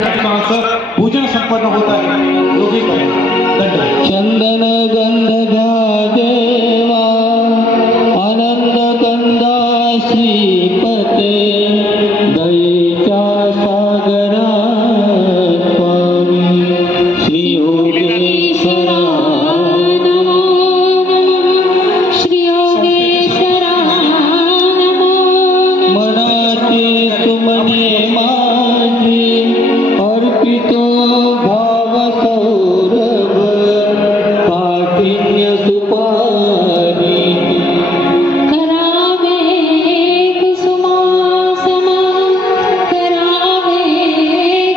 पूजन संपन्न होत आहे। चंदन गंध घ्या देवा आनंद गंधा श्रीपते दयेच्या सागरा स्वामी श्री योगेश्वरा नमो श्री योगेश्वरा नमो मनाची सुमने माझी अर्पितो भाव सौरभ काठिन्य सुपारी करावे कुसुमासम करावे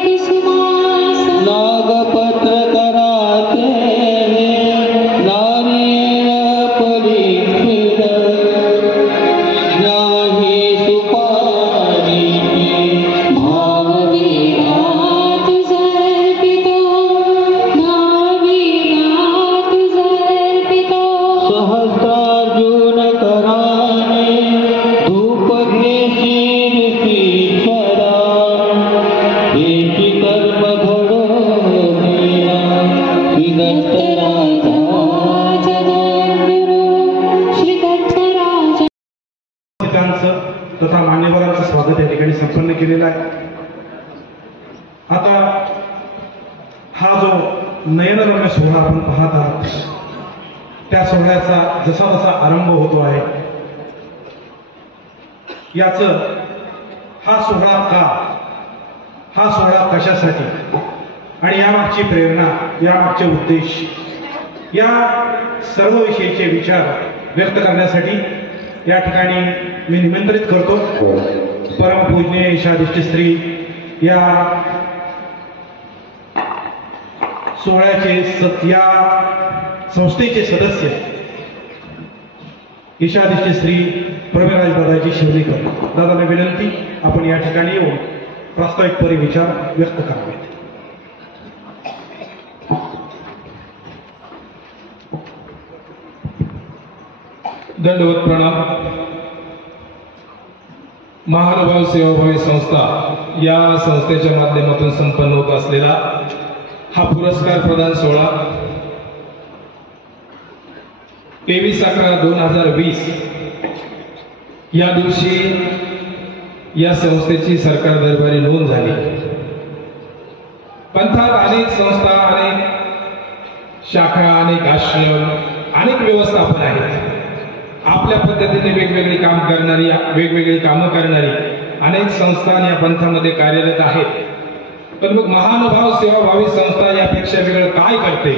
कुसुमासम नागपत्र कराते नारियळ परीक्षित नाही सुपारी भाववीरा तुझर्पितो भाववीरा तुझर्पितो सहस्रार्जुन कराने धूप घेशील ईश्वरा हेची कर्म घडो मेरा विदत्तराजा जगद्गुरु श्री दत्तराज तथा मान्यवरांचं स्वागत या ठिकाणी संपन्न केलेलं आहे। आता हा जो नयनरम्य सोहळा आपण पाहत आहात त्या सोहळ्याचा जसा जसा आरंभ होतो आहे हा सोहळा कशासाठी आणि यामागची प्रेरणा यामागचे उद्देश या सर्व विषयीचे विचार व्यक्त करण्यासाठी या ठिकाणी मी निमंत्रित करतो परमपूजनीय ईशाधिष्ठ श्री या सोहळ्याचे या संस्थेचे सदस्य ईशाधिष्ठ श्री प्रवीणराज दादाजी शिवलेकर दादाला विनंती आपण या ठिकाणी येऊन प्रास्ताविक परिविचार व्यक्त करावेत। दंडवत प्रणाम। महानुभाव सेवाभावी संस्था या संस्थेच्या माध्यमातून संपन्न होत असलेला हा पुरस्कार प्रदान सोहळा 23/11/2020 या दिवशी या संस्थेची सरकार दरबारी नोंद झाली। पंथात अनेक संस्था, अनेक शाखा, अनेक आश्रम, अनेक व्यवस्थापन आहेत। आपल्या पद्धतीने वेगवेगळी कामं करणारी अनेक संस्था या पंथामध्ये कार्यरत आहेत। पण मग महानुभाव सेवाभावी संस्था यापेक्षा वेगळं काय करते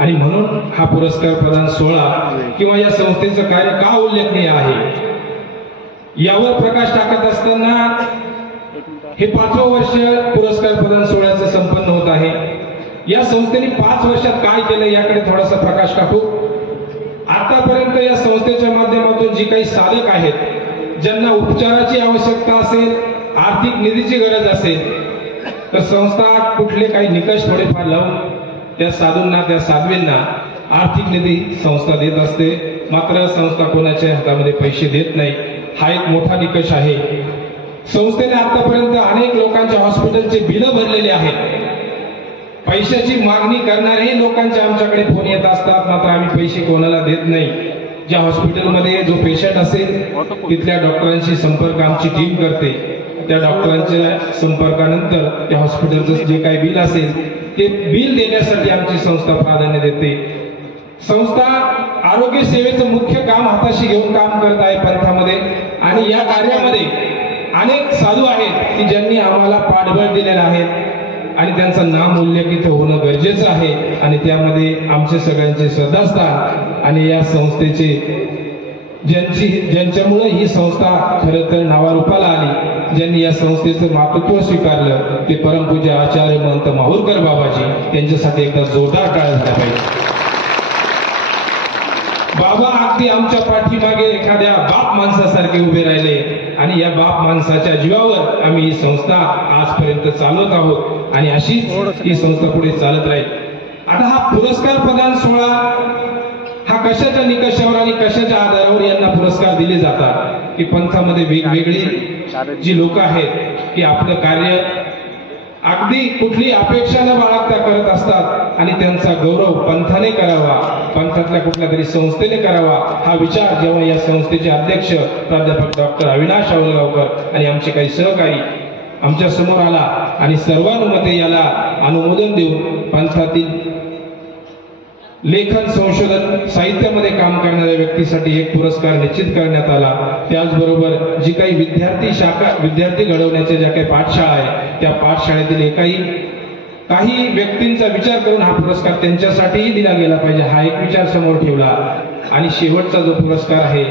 आणि म्हणून हा पुरस्कार प्रदान सोहळा किंवा या संस्थेचं कार्य का उल्लेखनीय आहे यावर प्रकाश टाकत असताना हे 5वं वर्ष पुरस्कार प्रदान सोहळ्याचं संपन्न होत आहे। या संस्थेने 5 वर्षात काय केलं याकडे थोडासा प्रकाश टाकू। आतापर्यंत या संस्थेच्या माध्यमातून जी काही साधक आहेत ज्यांना उपचाराची आवश्यकता असेल, आर्थिक निधीची गरज असेल तर संस्था कुठले काही निकष थोडेफार लावून त्या साधूंना, त्या साध्वींना आर्थिक निधी संस्था देत असते। मात्र संस्था कोणाच्या हातामध्ये पैसे देत नाही, हा एक मोठा निकष आहे। संस्थेने आतापर्यंत अनेक लोकांच्या हॉस्पिटलचे बिलं भरलेले आहेत। पैशाची मागणी करणारे लोकांचे आमच्याकडे फोन येत असतात, मात्र आम्ही पैसे कोणाला देत नाही। ज्या हॉस्पिटलमध्ये जो पेशंट असेल तिथल्या डॉक्टरांशी संपर्क आमची टीम करते। त्या डॉक्टरांच्या संपर्कानंतर त्या हॉस्पिटलचं जे काही बिल असेल ते बिल देण्यासाठी आमची संस्था प्राधान्य देते। संस्था आरोग्य सेवेचं मुख्य काम हाताशी घेऊन काम करत आहे पंथामध्ये आणि या कार्यामध्ये अनेक साधू आहेत की ज्यांनी आम्हाला पाठबळ दिलेलं आहे आणि त्यांचं नाम उल्लेखित होणं गरजेचं आहे आणि त्यामध्ये आमचे सगळ्यांचे श्रद्धास्थान आणि या संस्थेचे ज्यांच्यामुळे ही संस्था खरं तर नावारूपाला आली, ज्यांनी या संस्थेचं मातृत्व स्वीकारलं ते परमपूज्य आचार्य महंत माहुरकर बाबाजी, त्यांच्यासाठी एकदा जोरदार टाळ्या झाल्या पाहिजे। बाबा अगदी आमच्या पाठीमागे एखाद्या बाप माणसासारखे उभे राहिले आणि या बाप माणसाच्या जीवावर आम्ही ही संस्था आजपर्यंत चालवत आहोत आणि अशीच ही संस्था पुढे चालत राहील। आता हा पुरस्कार प्रदान सोहळा हा कशाच्या निकषावर आणि कशाच्या आधारावर यांना पुरस्कार दिले जातात की पंथामध्ये वेगवेगळी जी लोक आहेत की आपलं कार्य अगदी कुठली अपेक्षा न बाळगता करत असतात आणि त्यांचा गौरव पंथाने करावा, पंथातल्या कुठल्या तरी संस्थेने करावा, हा विचार जेव्हा या संस्थेचे अध्यक्ष प्राध्यापक डॉक्टर अविनाश आवलगावकर आणि आमचे काही सहकारी आमच्या समोर आला आणि सर्वानुमते याला अनुमोदन देऊन पंथातील लेखन संशोधन साहित्यामध्ये काम करणाऱ्या व्यक्तीसाठी एक पुरस्कार निश्चित करण्यात आला। त्याचबरोबर जी काही विद्यार्थी घडवण्याच्या ज्या काही पाठशाळा आहे त्या पाठशाळेतील काही व्यक्तींचा विचार करून हा पुरस्कार त्यांच्यासाठीही दिला गेला पाहिजे, हा एक विचार समोर ठेवला। आणि शेवटचा जो पुरस्कार आहे,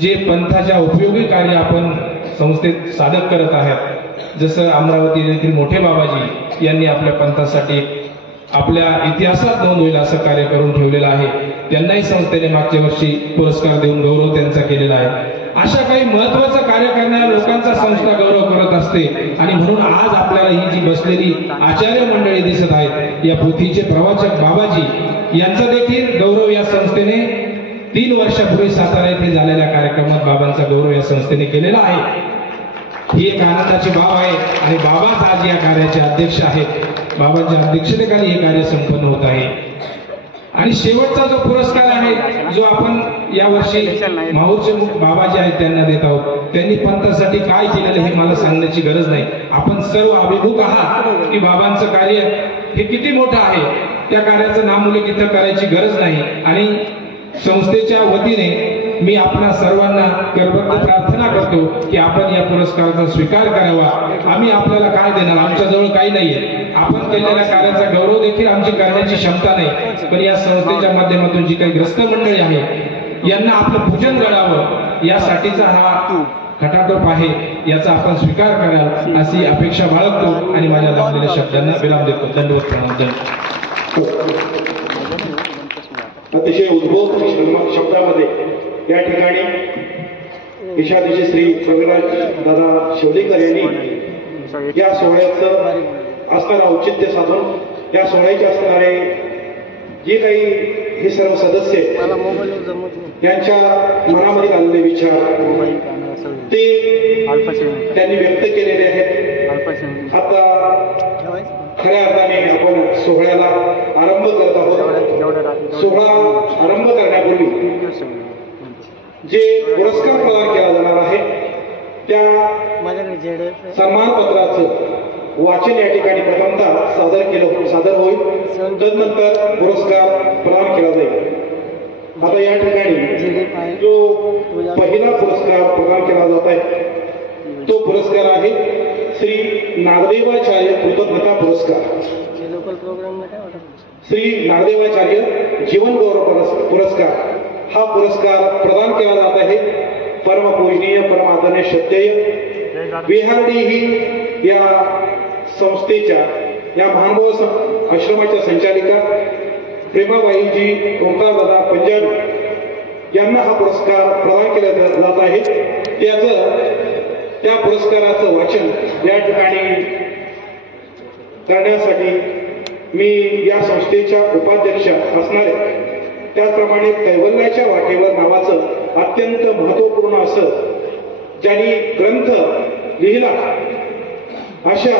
जे पंथाच्या उपयोगी कार्य आपण संस्थेत साधक करत आहेत, जसं अमरावती येथील मोठे बाबाजी यांनी आपल्या पंथासाठी आपल्या इतिहासात नोंद होईल असं कार्य करून ठेवलेलं आहे, त्यांनाही संस्थेने मागच्या वर्षी पुरस्कार देऊन गौरव त्यांचा केलेला आहे। अशा काही महत्वाचं कार्य करणाऱ्या लोकांचा संस्था गौरव करत असते आणि म्हणून आज आपल्याला ही जी बसलेली आचार्य मंडळी दिसत आहेत, या पोथीचे प्रवाचक बाबाजी यांचा देखील गौरव या संस्थेने 3 वर्षापूर्वी सातारा येथे झालेल्या कार्यक्रमात बाबांचा गौरव या संस्थेने केलेला आहे। ही एक आनंदाची बाब आहे आणि बाबाच आज या कार्याचे अध्यक्ष आहेत। बाबांच्या अध्यक्षतेखाली हे कार्य संपन्न होत आहे। आणि शेवटचा जो पुरस्कार आहे, जो आपण यावर्षी माहूरचे बाबा जे आहेत त्यांना देत आहोत, त्यांनी पंथासाठी काय केलेलं हे मला सांगण्याची गरज नाही। आपण सर्व अभिमुख आहात की बाबांचं कार्य हे किती मोठं आहे, त्या कार्याचं नामोल्लेख इथं करायची गरज नाही। आणि संस्थेच्या वतीने मी आपणा सर्वांना करबद्ध प्रार्थना करतो की आपण या पुरस्काराचा स्वीकार करावा। आम्ही आपल्याला काय देणार, आमच्याजवळ काही नाहीये, आपण केलेल्या कार्याचा गौरव देखील आमची करण्याची क्षमता नाही, पण या संस्थेच्या माध्यमातून जी काही ग्रस्त मंडळी आहे यांना आपलं पूजन घडावं यासाठीचा हा खटाटोप आहे, याचा आपण स्वीकार कराल अशी अपेक्षा बाळगतो आणि माझ्या लावलेल्या शब्दांना विराम देतो। दंडवत प्रणाम। अतिशय उद्भूत शब्दामध्ये या ठिकाणी ईशादीचे श्री प्रवीणराज दादा शेवलेकर यांनी या सोहळ्याचं असणारं औचित्य साधून या सोहळ्याचे असणारे जे काही हे सर्व सदस्य यांच्या मनामध्ये आलेले विचार ते त्यांनी व्यक्त केलेले आहेत। आता खऱ्या अर्थाने आपण सोहळ्याला आरंभ करत आहोत। सोहळा आरंभ करण्यापूर्वी जे पुरस्कार प्रदान केला जाणार आहे त्या सन्मानपत्राचं वाचन या ठिकाणी प्रथमतः सादर होईल, तदनंतर पुरस्कार प्रदान केला जाईल। आता या ठिकाणी जो पहिला पुरस्कार प्रदान केला जात आहे तो पुरस्कार आहे श्री नागदेवाचार्य कृतज्ञता पुरस्कार। श्री नागदेवाचार्य जीवन गौरव पुरस्कार हा पुरस्कार प्रदान केला जात आहे परमपूजनीय परम आदरणीय श्रद्धेय विहारडी ही या संस्थेच्या या महानुभाव आश्रमाच्या संचालिका प्रेमाबाईजी ओंकारदादा पंजाबी यांना हा पुरस्कार प्रदान केला जात आहे। त्या पुरस्काराचं वाचन या ठिकाणी करण्यासाठी मी या संस्थेच्या उपाध्यक्ष असणारे, त्याचप्रमाणे कैवल्याच्या वाटेवर नावाचं अत्यंत महत्वपूर्ण असं ज्यांनी ग्रंथ लिहिला अशा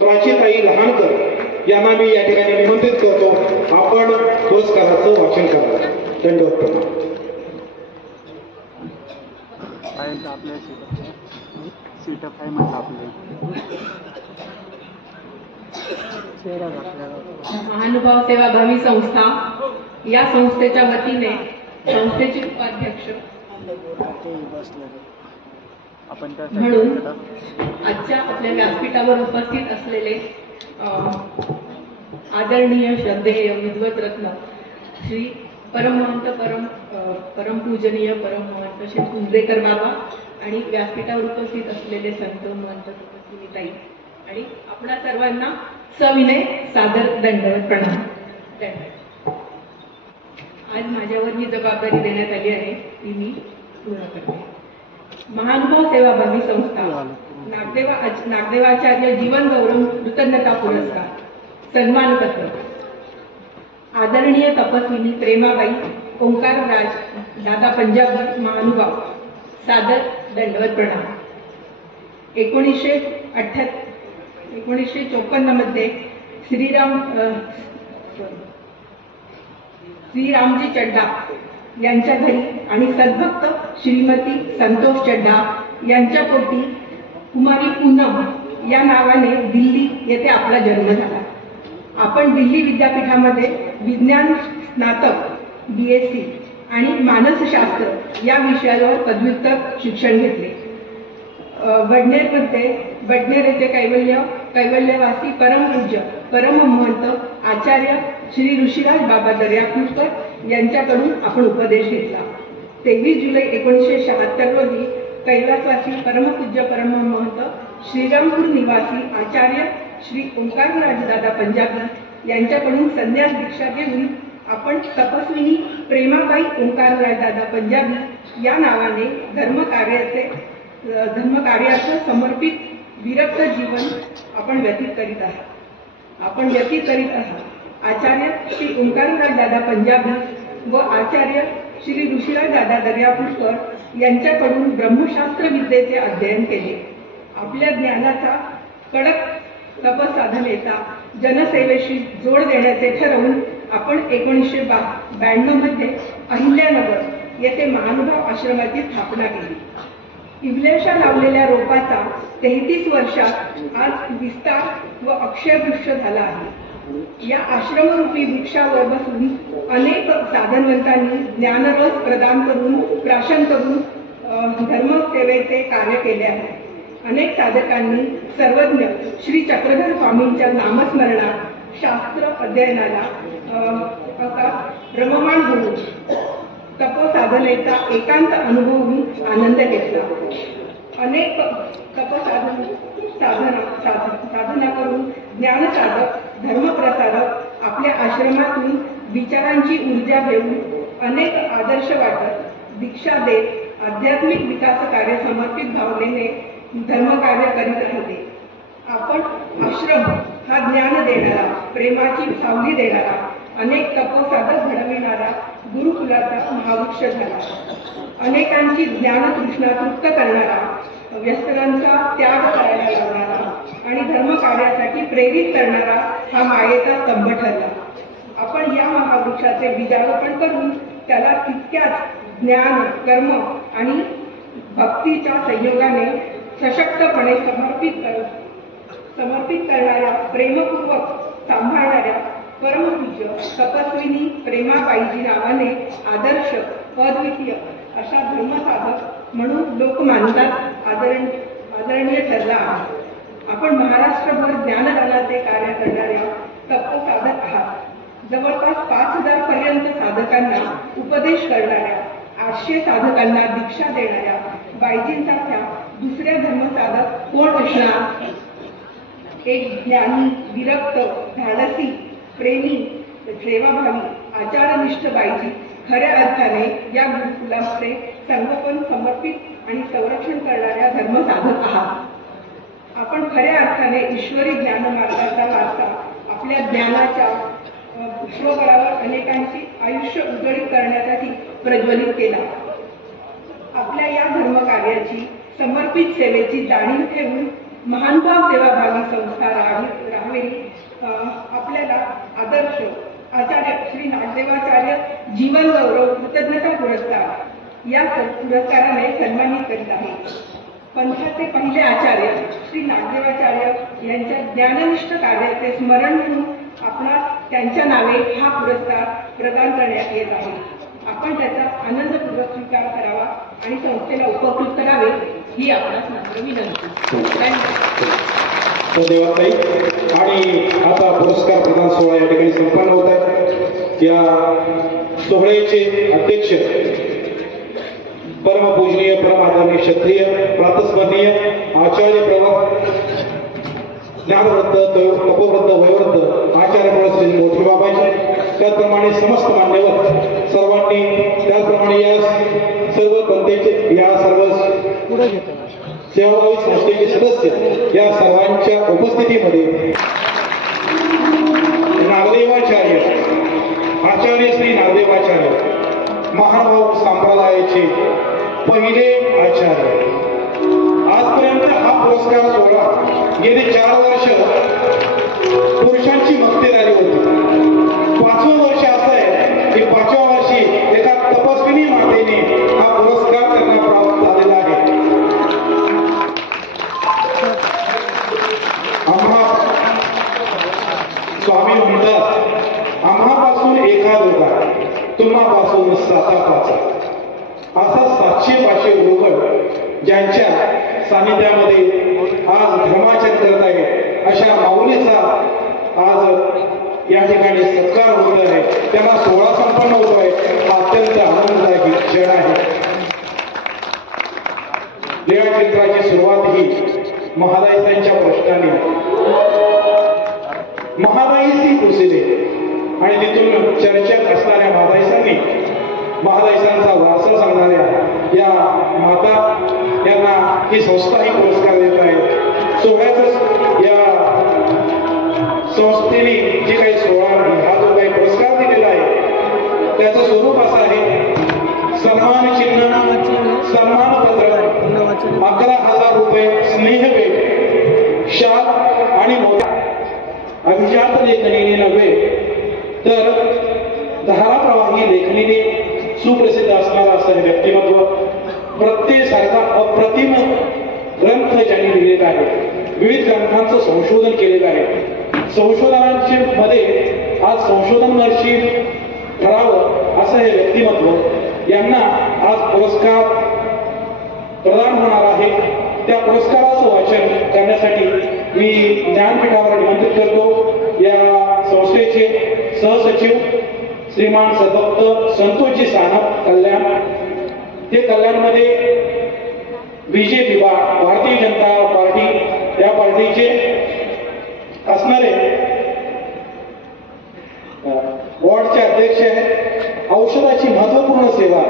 प्राचीताई लहानकर यांना मी या ठिकाणी निमंत्रित करतो, आपण पुरस्काराचं वाचन करा। दंडवत प्रणाम। महानुभाव सेवाभावी संस्था या संस्थेच्या वतीने संस्थेचे उपाध्यक्ष म्हणून आजच्या आपल्या व्यासपीठावर उपस्थित असलेले आदरणीय श्रद्धेय विद्वत रत्न श्री परमहंत परमपूजनीय परमहंत श्री कुंजलेकर बाबा आणि व्यासपीठावर उपस्थित असलेले संत महंत ताई आणि आपणा सर्वांना सविनय सादर दंडवत प्रणाम। आज माझ्यावर ही जबाबदारी देण्यात आली आहे ती मी पूर्ण करते। महानुभाव सेवाभावी संस्था नागदेवाचार्य जीवन गौरव कृतज्ञता पुरस्कार सन्मानपत्र आदरणीय तपस्विनी प्रेमाबाई ओंकारराज दादा पंजाबी महानुभाव सादर दंडवत प्रणाम। 19 1954 मध्ये श्रीरामजी चड्डा यांच्या घरी आणि सद्भक्त श्रीमती संतोष चड्डा यांच्या पोटी कुमारी पूनम या नावाने दिल्ली येथे आपला जन्म झाला. आपण दिल्ली विद्यापीठामध्ये विज्ञान स्नातक BSc आणि मानसशास्त्र या विषयावर पदव्युत्तर शिक्षण घेतले. वडनेर येथे कैवल्यवासी परमपूज्य परममहंत आचार्य श्री ऋषिराज बाबा दर्यापूरकर यांच्याकडून आपण उपदेश घेतला. 23 जुलै 1976 रोजी कैलासवासी परमपूज्य परममहंत श्रीरामपूर निवासी आचार्य श्री ओंकारराज दादा पंजाबी यांच्याकडून संन्यास दीक्षा घेऊन आपण तपस्विनी प्रेमाबाई ओंकारराज दादा पंजाबी या नावाने धर्मकार्यार्थ समर्पित विरक्त जीवन आपण व्यतीत करीत आहात. आचार्य श्री ओंकारराज दादा पंजाबी व आचार्य श्री ऋषिराज दादा दर्यापूरकर यांच्याकडून ब्रह्मशास्त्र विद्येचे अध्ययन केले. आपल्या ज्ञानाचा कडक तपसाधनेचा जनसेवेशी जोड देण्याचे ठरवून आपण 1992 मध्ये अहिल्यानगर येथे महानुभाव आश्रमाची स्थापना केली. इवल्याशा लावलेल्या रोपाचा 33 वर्षात आज विस्तार व अक्षयवृक्ष झाला आहे. या आश्रमरूपी वृक्षावर बसून अनेक साधनवंतांनी ज्ञानरस प्रदान करून प्राशन करून धर्मसेवेचे कार्य केले आहे. अनेक साधकांनी सर्वज्ञ श्री चक्रधर स्वामींच्या नामस्मरणात शास्त्र अध्ययनाला रममाण होऊन तपसाधनेचा एकांत अनुभवून आनंद घेतला. अनेक साधना करून ज्ञानसाधक धर्मप्रसारक आपल्या आश्रमातून विचारांची ऊर्जा घेऊन अनेक आदर्श वाटत दीक्षा देत आध्यात्मिक विकास कार्य समर्पित भावनेने धर्मकार्य करीत राहते. आपण आश्रम हा ज्ञान देणारा प्रेमाची सावली देणारा अनेक तपोसाधक घडविणारा गुरुकुलाचा महावृक्ष झाला. अनेकांची ज्ञानतृष्णा तृप्त करणारा व्यसनांचा त्याग करायला लावणारा आणि धर्मकार्यासाठी प्रेरित करणारा हा मायेचा स्तंभ ठरला. आपण या महावृक्षाचे बीजारोपण करून त्याला तितक्याच ज्ञान कर्म आणि भक्तीच्या संयोगाने सशक्तपणे समर्पित करणाऱ्या प्रेमपूर्वक सांभाळणाऱ्या परमपूज्य तपस्विनी प्रेमाबाईजी नावाने आदर्श अद्वितीय अशा धर्मसाधक म्हणून लोक मानतात आदरणीय ठरला आहे. आपण महाराष्ट्रभर ज्ञानदानाचे कार्य करणाऱ्या तपसाधक आहात. जवळपास 5000 पर्यंत साधकांना उपदेश करणाऱ्या 800 साधकांना दीक्षा देणाऱ्या बाईजींसारख्या दुसऱ्या धर्मसाधक कोण असणार? एक ज्ञानी विरक्त धाडसी प्रेमी सेवाभावी आचारनिष्ठ बाईजी खऱ्या अर्थाने या गुरुकुलामध्ये संगोपन समर्पित आणि संरक्षण करणाऱ्या धर्मसाधक आहात. आपण खऱ्या अर्थाने ईश्वरी ज्ञानमार्गाचा वारसा आपल्या ज्ञानाच्या स्वबळावर अनेकांची आयुष्य उजळीत करण्यासाठी प्रज्वलित केला. आपल्या या धर्मकार्याची समर्पित सेवेची जाणीव ठेवून महानुभाव सेवाभावी संस्था राहावी. आपल्याला आदर्श आचार्य श्री नागदेवाचार्य जीवन गौरव कृतज्ञता पुरस्कार या पुरस्काराने सन्मानित करीत आहे. पंथाचे पहिले आचार्य श्री नागदेवाचार्य यांच्या ज्ञाननिष्ठ कार्याचे स्मरण म्हणून आपणास त्यांच्या नावे हा पुरस्कार प्रदान करण्यात येत आहे. आपण त्याचा आनंदपूर्वक स्वीकार करावा आणि संस्थेला उपकृत करावे ही आपणास मात्र विनंती. धन्यवाद ताई. आणि आता पुरस्कार प्रदान सोहळा या ठिकाणी संपन्न होत आहे. या सोहळ्याचे अध्यक्ष परमपूजनीय परमादरणीय क्षत्रिय प्रातस्मरणीय आचार्य प्रवर ज्ञानवृत्त तपोवृत्त वयोवृत्त आचार्य प्रवर श्री मोठी बाबाजी, त्याचप्रमाणे समस्त मान्यवर सर्वांनी, त्याचप्रमाणे या सर्व पंथाचे या सर्व सेवाभावी संस्थेचे सदस्य या सर्वांच्या उपस्थितीमध्ये नागदेवाचार्य आचार्य श्री नागदेवाचार्य महानुभाव संप्रदायाचे पहिले आचार्य आजपर्यंत हा पुरस्कार सोहळा गेली 4 वर्ष पुरुषांची मक्तेदारी होती. 5वं वर्ष असं आहे की 5व्या वर्षी एका तपस्विनी मातेने हा पुरस्कार त्यांना प्राप्त झालेला आहे. स्वामी म्हणतात, आम्हापासून एखाद होता, तुम्हापासून 7-5. असा 700-500 लोक ज्यांच्या सानिध्यामध्ये आज धर्माचरण करत आहेत, अशा माऊलीचा आज या ठिकाणी सत्कार होत आहे. त्यांना सोहळा संपन्न होतो आहे. हा अत्यंत आनंददायी क्षण आहे. लीळा चित्राची सुरुवात ही महादाईसांच्या प्रश्नाने, महादाईसी पुसिले, आणि तिथून चर्चेत असणाऱ्या महादाईसांचा वारसा सांगणाऱ्या या माता यांना ही संस्था ही पुरस्कार देत आहे. सोहळ्याच या संस्थेने जे काही सोहळा हा जो काही पुरस्कार दिलेला आहे त्याचं स्वरूप असं आहे. सन्मान चिन्ह, सन्मानपत्र, 11,000 रुपये स्नेहभेट, शाल आणि मोठ्या अभिजात लेखणीने नव्हे तर धाराप्रवाही लेखणीने सुप्रसिद्ध असणारा असं हे व्यक्तिमत्व, प्रत्येकासारखा अप्रतिम ग्रंथ ज्यांनी लिहिलेला आहे, विविध ग्रंथांचं संशोधन केलेलं आहे. संशोधनांचे मध्ये आज संशोधन महर्षी ठरावं असं हे व्यक्तिमत्व यांना आज पुरस्कार प्रदान होणार आहे. त्या पुरस्काराचं वाचन करण्यासाठी मी ज्ञानपीठावर निमंत्रित करतो या संस्थेचे सहसचिव श्रीमान सदभक्त संतोषजी सानप कल्याण. ते कल्याणमध्ये बीजेपी भारतीय जनता पार्टी या पार्टीचे असणारे वॉर्डचे अध्यक्ष आहेत. औषधाची महत्वपूर्ण सेवा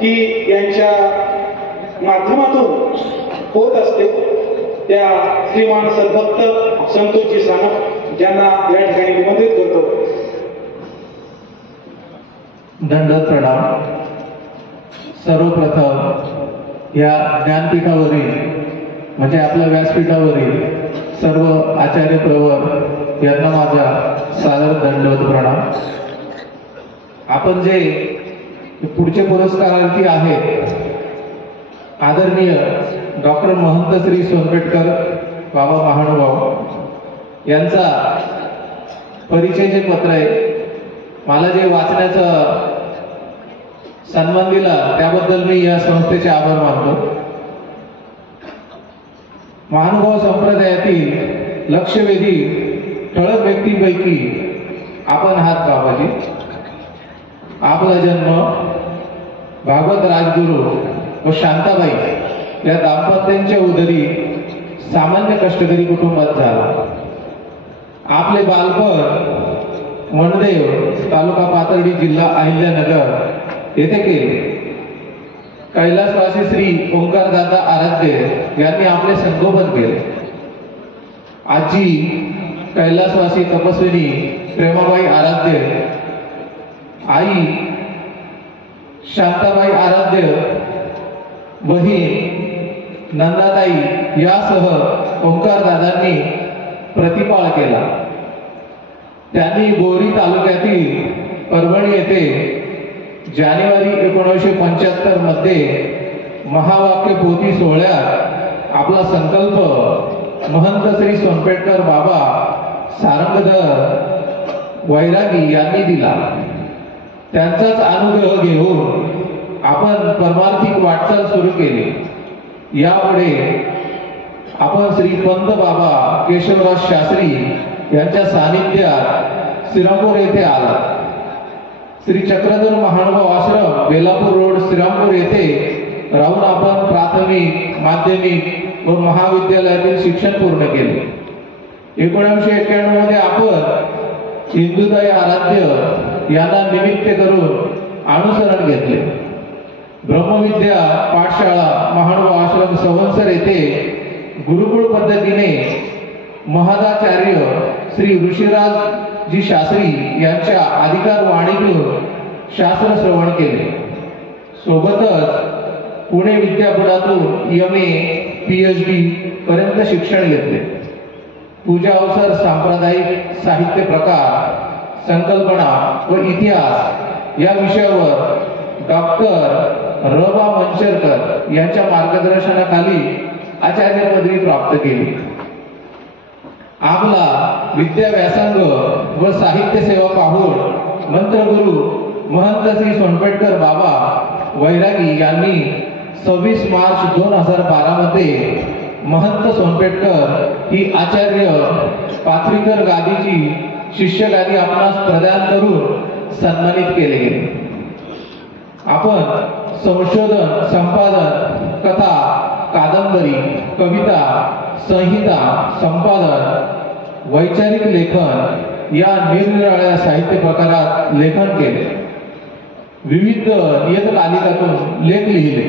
ही यांच्या माध्यमातून होत असते. त्या श्रीमान सदभक्त संतोषजी सानप ज्यांना या ठिकाणी निमंत्रित करतो. दंडवत प्रणाम. सर्वप्रथम या ज्ञानपीठावरील म्हणजे आपल्या व्यासपीठावरील सर्व आचार्य प्रवर यांना माझा सादर दंडवत प्रणाम. आपण जे पुढचे पुरस्कारार्थी आहेत आदरणीय डॉक्टर महंत श्री सोनपेठकर बाबा महानुभाव यांचा परिचयाचे पत्र आहे. मला जे वाचण्याचा सन्मान दिला त्याबद्दल मी या संस्थेचे आभार मानतो. महानुभाव संप्रदायातील लक्षवेधी ठळक व्यक्तींपैकी आपण आहात बाबाजी. आपला जन्म भागवत राजगुरू व शांताबाई या दाम्पत्यांच्या उदरी सामान्य कष्टकरी कुटुंबात झाला. आपले बालपण वनदेव तालुका पाथर्डी जिल्हा अहिल्यानगर येथे केले. कैलासवासी श्री ओंकारदादा आराध्य यांनी आपले संगोपन केले. आजी कैलासवासी तपस्विनी प्रेमाबाई आराध्य, आई शांताबाई आराध्य, बहीण नंदाताई यासह ओंकारदादांनी प्रतिपाळ केला. त्यांनी बोरी तालुक्यातील परभणी येथे जानेवारी 1975 मध्ये महावाक्य पोथी सोहळ्यात आपला संकल्प महंत श्री सोनपेठकर बाबा सारंगधर वैरागी यांनी दिला. त्यांचाच अनुग्रह घेऊन आपण परमार्थिक वाटचाल सुरू केली. यापुढे आपण श्री पंत बाबा केशवराज शास्त्री यांच्या सानिध्यात श्रीरामपूर येथे आला. श्री चक्रधर महानुभाव आश्रम बेलापूर रोड श्रीरामपूर येथे राहून आपण प्राथमिक, माध्यमिक व महाविद्यालयातील शिक्षण पूर्ण केले. 1991 मध्ये आपण हिंदुताई आराध्य यांना निमित्त करून अनुसरण घेतले. ब्रह्मविद्या पाठशाळा महानुभाव आश्रम संवत्सर येथे गुरुकुळ पद्धतीने महादाचार्य श्री ऋषिराजजी शास्त्री यांच्या अधिकार वाणीतून शास्त्र श्रवण केले. सोबतच पुणे विद्यापीठातून MA PhD पर्यंत शिक्षण घेतले. पूजा अवसर सांप्रदायिक साहित्य प्रकार, संकल्पना व इतिहास या विषयावर डॉक्टर र.बा. मंचरकर यांच्या मार्गदर्शनाखाली आचार्य पदवी प्राप्त केली. आपला विद्या व्यासंग व साहित्य सेवा पाहून मंत्रगुरु महंत श्री सोनपेठकर बाबा वैरागी यांनी 26 मार्च 2012 मध्ये महंत सोनपेठकर ही आचार्य पाथरीकर गादीची शिष्य गादी आपणास प्रदान करून सन्मानित केले गेले. आपण संशोधन, संपादन, कथा, कादंबरी, कविता, संहिता, संपादन, वैचारिक लेखन या निरनिराळ्या साहित्य प्रकारात लेखन केले. विविध नियतकालिकातून लेख लिहिले.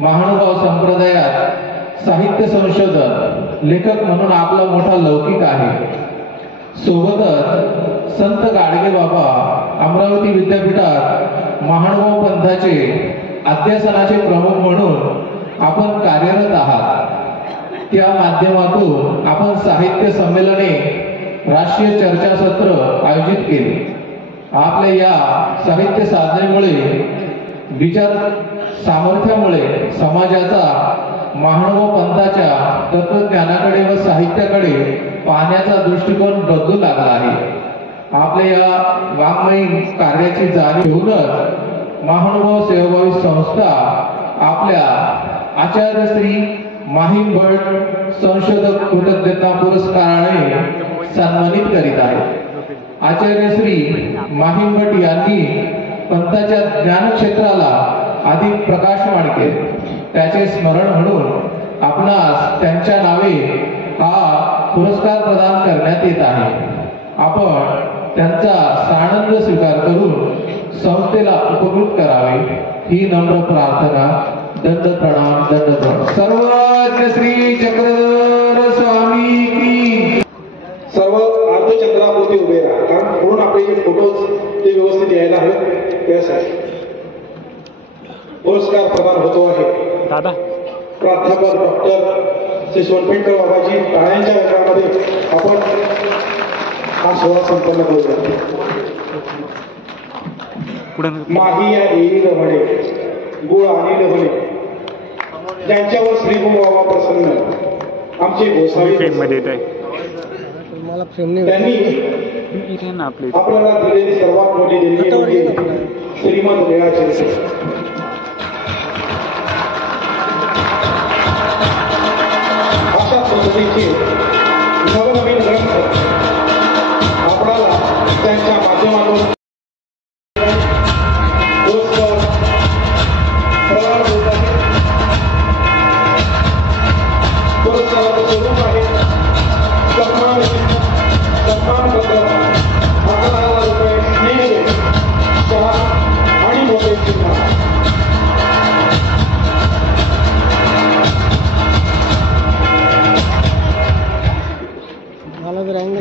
महानुभाव संप्रदायात साहित्य संशोधन लेखक म्हणून आपला मोठा लौकिक आहे. सोबतच संत गाडगे बाबा अमरावती विद्यापीठात महानुभाव पंथाचे अध्यासनाचे प्रमुख म्हणून आपण कार्यरत आहात. त्या माध्यमातून आपण साहित्य संमेलने, राष्ट्रीय चर्चासत्र आयोजित केले. आपल्या या साहित्य साधनेमुळे, विचार सामर्थ्यामुळे समाजाचा महानुभाव पंथाच्या तत्वज्ञानाकडे व साहित्याकडे पाहण्याचा दृष्टिकोन बदलू लागला आहे. आपल्या या वाङ्मयी कार्याची जाणीव घेऊनच महानुभाव सेवाभावी संस्था आपल्या आचार्य श्री माहीम भट संशोधक कृतज्ञता पुरस्काराने सन्मानित करीत आहे. आचार्य श्री माहीम भट यांनी पंथाच्या ज्ञान क्षेत्राला अधिक प्रकाशमान केले. त्याचे स्मरण म्हणून आपणास त्यांच्या नावे हा पुरस्कार प्रदान करण्यात येत आहे. आपण त्यांचा सानंद स्वीकार करून संस्थेला उपकृत करावे ही नम्र प्रार्थना. दंड प्रणाम, दंड प्रणाम. सर्वज्ञ श्री चक्रधर स्वामी की. सर्व अर्धचंद्राभोवती उभे राहा, कारण म्हणून आपले जे फोटोज ते व्यवस्थित यायला हवे यासाठी पुरस्कार प्रदान होतो आहे. दादा प्राध्यापक डॉक्टर श्री सोनपेठकर बाबाजी टाळ्यांच्या गजरामध्ये आपण हा सोहळा संपन्न करूया. माही या देवी म्हणे, गुळ आणि म्हणे, ज्यांच्यावर श्रीगुरु बाबा प्रसन्न आमचे गोसावी त्यांनी आपल्याला दिलेली सर्वात मोठी देणगी म्हणजे श्रीमंत लीळाचरित्र. अशा पद्धतीचे नवनवीन ग्रंथ आपल्याला त्यांच्या माध्यमातून पुरस्कार प्रदान होत आहे. पुरस्काराचं स्वरूप आहे सन्मानपत्र 11,000 रुपये, स्नेह, चहा आणि मोठे चिन्ह.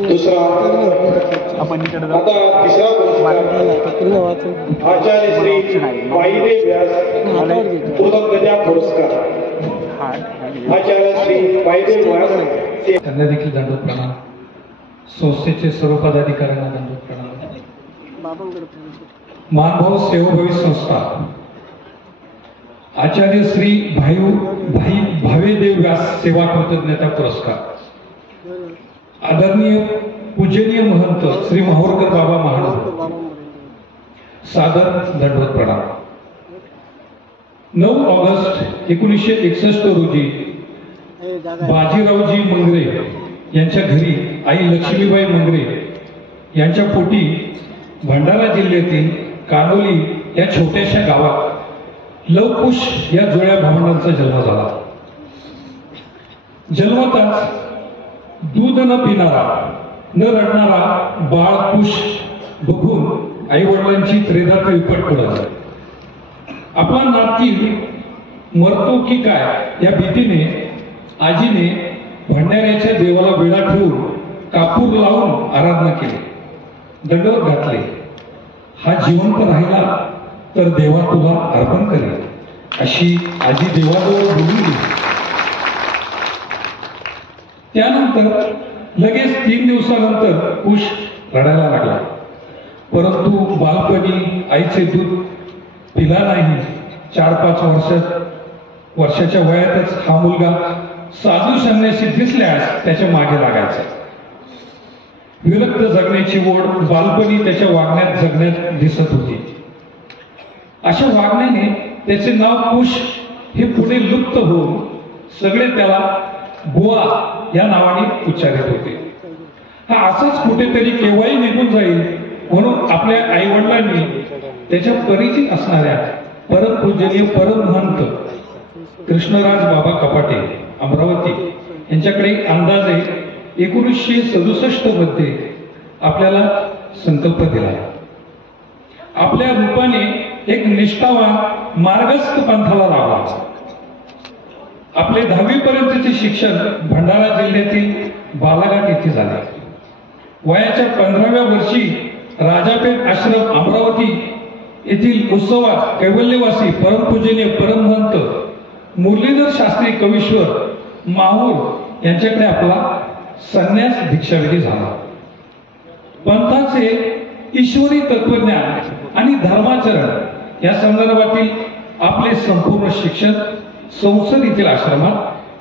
दुसरा आता तिसरा पुरस्कार आचार्य श्री वाईदेव व्यास कृतज्ञता पुरस्कार. आचार्य श्री वाईदेव व्यास त्यांना देखील दंडवत प्रणाम. संस्थेचे सर्व पदाधिकाऱ्यांना दंडवत प्रणाम. मानभाव सेवाभावी संस्था आचार्य श्री भावेदेव व्यास सेवा कृतज्ञता पुरस्कार. आदरणीय पूजनीय महंत श्री माहूरकर बाबा महानुभाव सादर दंडवत प्रणाम. 9 ऑगस्ट 1961 रोजी बाजीरावजी मंगरे यांच्या घरी आई लक्ष्मीबाई मंगरे यांच्या पोटी भंडारा जिल्ह्यातील कानोली या छोट्याशा गावात लवकुश या जुळ्या भावंडांचा जन्म झाला. जन्मताच दूध न पिणारा न रडणारा बाळकुश बघून आई वडिलांची त्रेधा तळपट पडत. आपला नाती मरतो की काय या भीतीने आजीने भंडाऱ्याच्या देवाला विडा ठेवून कापूर लावून आराधना केली, दंडवत घातले. हा जिवंत राहिला तर देवा तुला अर्पण करेल अशी आजी देवाजवळ बोलली. त्यानंतर लगेच 3 दिवसानंतर कुश रडायला लागला. परंतु बालपणी आईचे दूध पिला नाही. 4-5 वर्षाच्या वयातच हा मुलगा साधू संन्यासी दिसल्यास त्याच्या मागे लागायचा. विरक्त जगण्याची ओढ बालपणी त्याच्या वागण्यात जगण्यात दिसत होती. अशा वागण्याने त्याचे नाव कुश हे पुढे लुप्त होऊन सगळे त्याला बुवा या नावाने उच्चारित होते. हा असाच कुठेतरी केव्हाही निघून जाईल म्हणून आपल्या आईवडिलांनी त्याच्या परिचित असणाऱ्या परमपूजनीय परमहंत कृष्णराज बाबा कपाटे अमरावती यांच्याकडे अंदाजे 1967 मध्ये आपल्याला संकल्प दिला. आपल्या रूपाने एक निष्ठावान मार्गस्थ पंथाला लावला. आपले 10वी पर्यंतचे शिक्षण भंडारा जिल्ह्यातील बालाघाट येथे झाले. वयाच्या 15व्या वर्षी राजापेठ आश्रम अमरावती येथील उत्सवात कैवल्यवासी परमपूजनीय परमहंत मुरलीधर शास्त्री कवीश्वर माहूर यांच्याकडे आपला संन्यास दीक्षाविधी झाला. पंथाचे ईश्वरी तत्वज्ञान आणि धर्माचरण या संदर्भातील आपले संपूर्ण शिक्षण संसद येथील आश्रमात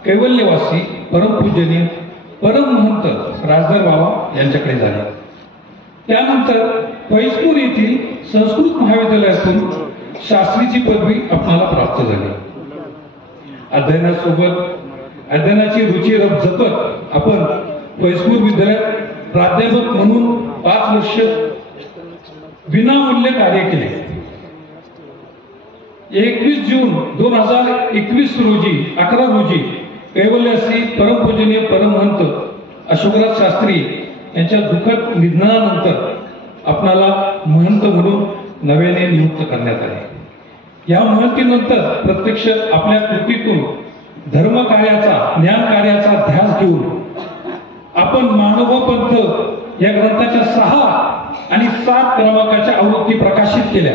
कैवल्यवासी परमपूजनीय परमहंत राजधर बाबा यांच्याकडे झाले. त्यानंतर फैजपूर येथील संस्कृत महाविद्यालयातून शास्त्रीची पदवी आपणाला प्राप्त झाली. अध्ययनाची रुची जपत आपण फैजपूर विद्यालयात प्राध्यापक म्हणून 5 वर्ष विनामूल्य कार्य केले. 21 जून 2021 रोजी 11 रोजी कैवल्यासी परमपूजनीय परमहंत अशोकराज शास्त्री यांच्या दुःखद निधनानंतर आपणाला महंत म्हणून नव्याने नियुक्त करण्यात आले. या महंतीनंतर प्रत्यक्ष आपल्या कृतीतून धर्म कार्याचा ज्ञान कार्याचा ध्यास घेऊन आपण मानव पंथ या ग्रंथाच्या 6 आणि 7 क्रमांकाच्या आवृत्ती प्रकाशित केल्या.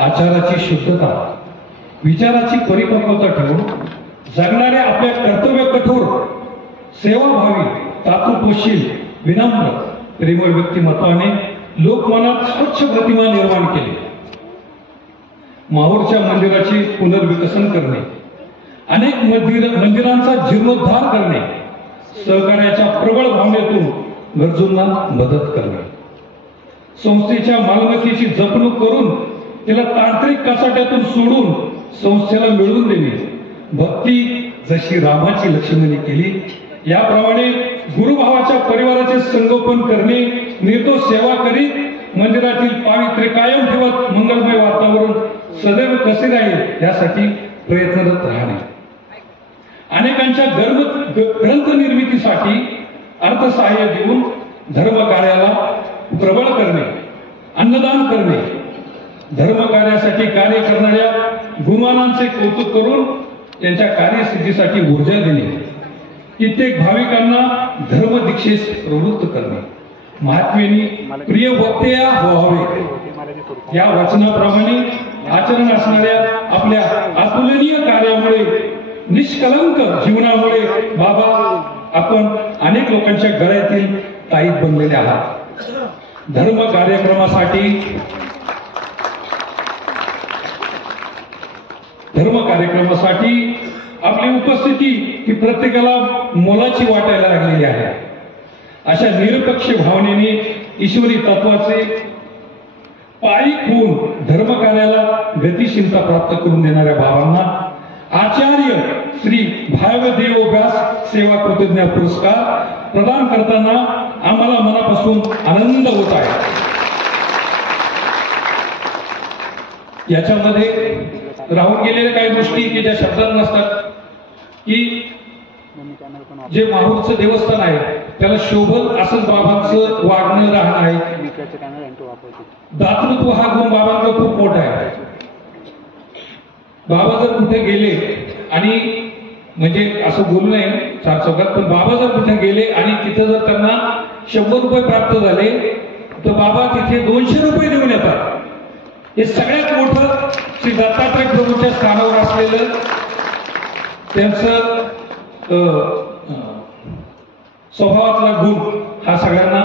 आचाराची शुद्धता विचाराची परिपक्वता ठेवून जगणाऱ्या आपल्या कर्तव्य कठोर सेवाभावी तातुपोशील विनम्र प्रेमळ व्यक्तिमत्वाने लोकमनात स्वच्छ प्रतिमा निर्माण केली. माहूरच्या मंदिराचे पुनर्विकसन करणे, अनेक मंदिरांचा जीर्णोद्धार करणे, सहकार्याच्या प्रबळ भावनेतून गरजूंना मदत करणे, संस्थेच्या मालमत्तेची जपणूक करून तिला तांत्रिक कचाट्यातून सोडून संस्थेला मिळवून देणे, भक्ती जशी रामाची लक्ष्मणी केली याप्रमाणे गुरुभावाच्या परिवाराचे संगोपन करणे, निर्दोष सेवा करीत मंदिरातील पावित्र्य कायम ठेवत मंगलमय वातावरण सदैव कसे राहील यासाठी प्रयत्नरत राहणे, अनेकांच्या ग्रंथ निर्मितीसाठी अर्थसहाय्य देऊन धर्म कार्याला प्रबळ करणे, अन्नदान करणे, धर्म कार्यासाठी कार्य करणाऱ्या गुणवानांचे कौतुक करून त्यांच्या कार्यसिद्धीसाठी ऊर्जा देणे, कित्येक भाविकांना धर्म दीक्षेस प्रवृत्त करणे, महात्मेनी प्रिय वक्त्या व्हावे या वचनाप्रमाणे आचरण असणाऱ्या आपल्या अतुलनीय कार्यामुळे निष्कलंक जीवनामुळे बाबा आपण अनेक लोकांच्या गळ्यातील ताईत बनलेले आहात. धर्म कार्यक्रमासाठी आपली उपस्थिती ही प्रत्येकाला मोलाची वाटायला लागलेली आहे. अशा निरपेक्ष भावनेने ईश्वरी तत्वाचे पायी होऊन धर्म कार्याला गतिशीलता प्राप्त करून देणाऱ्या बाबांना आचार्य श्री भावदेव व्यास सेवा कृतज्ञ पुरस्कार प्रदान करताना आम्हाला मनापासून आनंद होत आहे. याच्यामध्ये राहून गेलेल्या काही गोष्टी की ज्या शब्दात नसतात, की जे माहूरचं देवस्थान आहे त्याला शोभल असं बाबांचं वागणं राहणं आहे. दातृत्व हा गुण बाबांचा खूप मोठा आहे. बाबा जर कुठे गेले आणि म्हणजे असं बोलू नये चार चौकात, पण बाबा जर कुठे गेले आणि तिथं जर त्यांना 100 रुपये प्राप्त झाले तर बाबा तिथे 200 रुपये देऊन येतात. हे सगळ्यात मोठं श्री दत्तात्रय प्रभूच्या स्थानावर असलेलं त्यांचं स्वभावातला गुण हा सगळ्यांना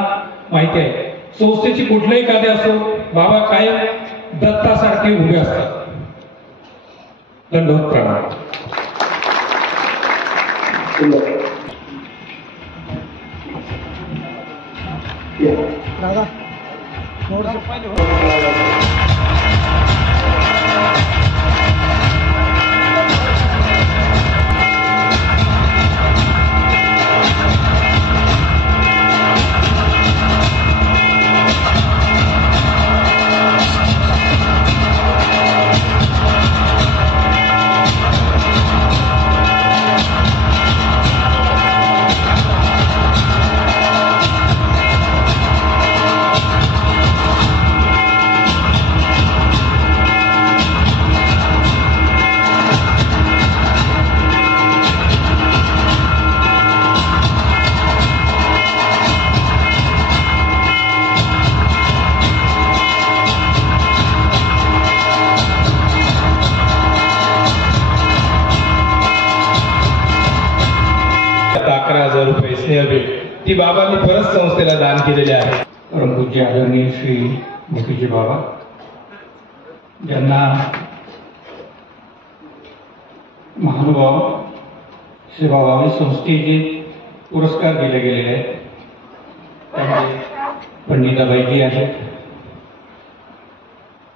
माहिती आहे. संस्थेची कुठलेही कार्य असो बाबा कायम दत्तासारखे उभे असतात. दंडवत प्रणाम. ती बाबांनी परत संस्थेला दान केलेले आहे. परमपूज्य आदरणीय श्री मोतीजी बाबा ज्यांना महानुभाव सेवाभावी संस्थेचे पुरस्कार दिले गेलेले आहेत. त्यामध्ये पंडिताबाईजी आहेत,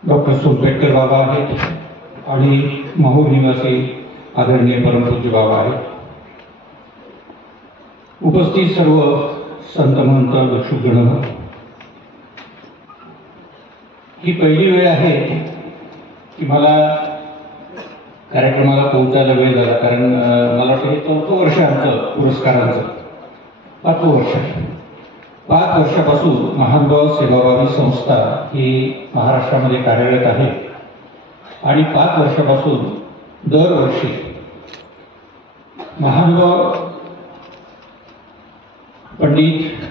डॉक्टर सोनपेटकर बाबा आहेत आणि माहूर निवासी आदरणीय परमपूज्य बाबा आहेत. उपस्थित सर्व संत महंत दक्षुगण, ही पहिली वेळ आहे की मला कार्यक्रमाला पोहोचायला वेळ झाला, कारण मला वाटतं हे 4थं वर्ष आमचं पुरस्कारांचं. 5वं वर्ष. 5 वर्षापासून महानुभाव सेवाभावी संस्था ही महाराष्ट्रामध्ये कार्यरत आहे आणि 5 वर्षापासून दरवर्षी महानुभाव पंडित,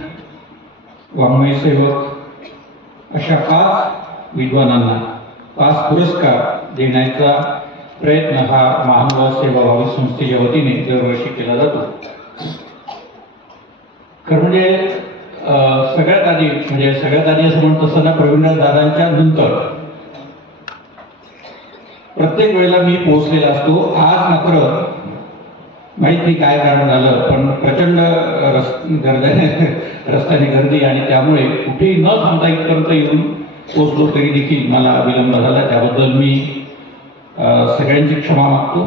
वाङ्मय सेवक अशा 5 विद्वानांना 5 पुरस्कार देण्याचा प्रयत्न हा महानुभाव सेवाभावी संस्थेच्या वतीने दरवर्षी केला जातो. खरं म्हणजे सगळ्यात आधी असं म्हणत असताना प्रवीणराज दादांच्या नंतर प्रत्येक वेळेला मी पोहोचलेला असतो. आज मात्र माहित नाही काय कारण झालं, पण प्रचंड रस्त्याने गर्दी आणि त्यामुळे कुठेही न थांबता इथपर्यंत येऊन पोहोचलो तरी देखील मला विलंब झाला. त्याबद्दल मी सगळ्यांची क्षमा मागतो.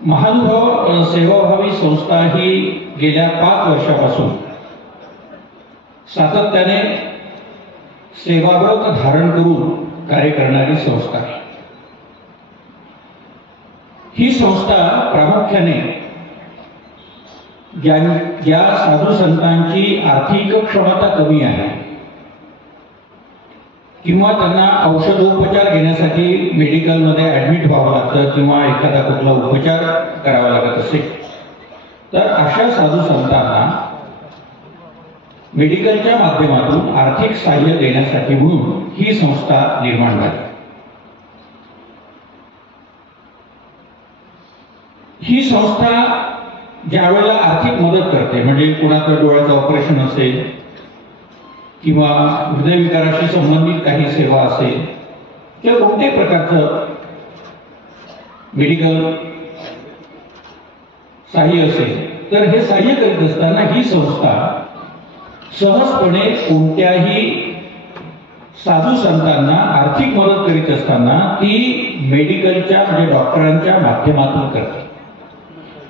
महानुभाव सेवाभावी संस्था ही गेल्या 5 वर्षापासून सातत्याने सेवाव्रत धारण करून कार्य करणारी संस्था आहे. ही संस्था प्रामुख्याने ज्या साधू संतांची आर्थिक क्षमता कमी आहे किंवा त्यांना औषधोपचार घेण्यासाठी मेडिकलमध्ये ऍडमिट व्हावं लागतं किंवा एखादा कुठला उपचार करावा लागत असेल, तर अशा साधू संतांना मेडिकलच्या माध्यमातून आर्थिक सहाय्य देण्यासाठी म्हणून ही संस्था निर्माण झाली. ही संस्था ज्या वेळेला आर्थिक मदत करते, म्हणजे कुणाचं डोळ्याचं ऑपरेशन असेल किंवा हृदयविकाराशी संबंधित काही सेवा असेल किंवा कोणत्याही प्रकारचं मेडिकल सहाय्य असेल, तर हे सहाय्य करीत असताना ही संस्था सहजपणे कोणत्याही साधू संतांना आर्थिक मदत करीत असताना ती मेडिकलच्या म्हणजे डॉक्टरांच्या माध्यमातून करते.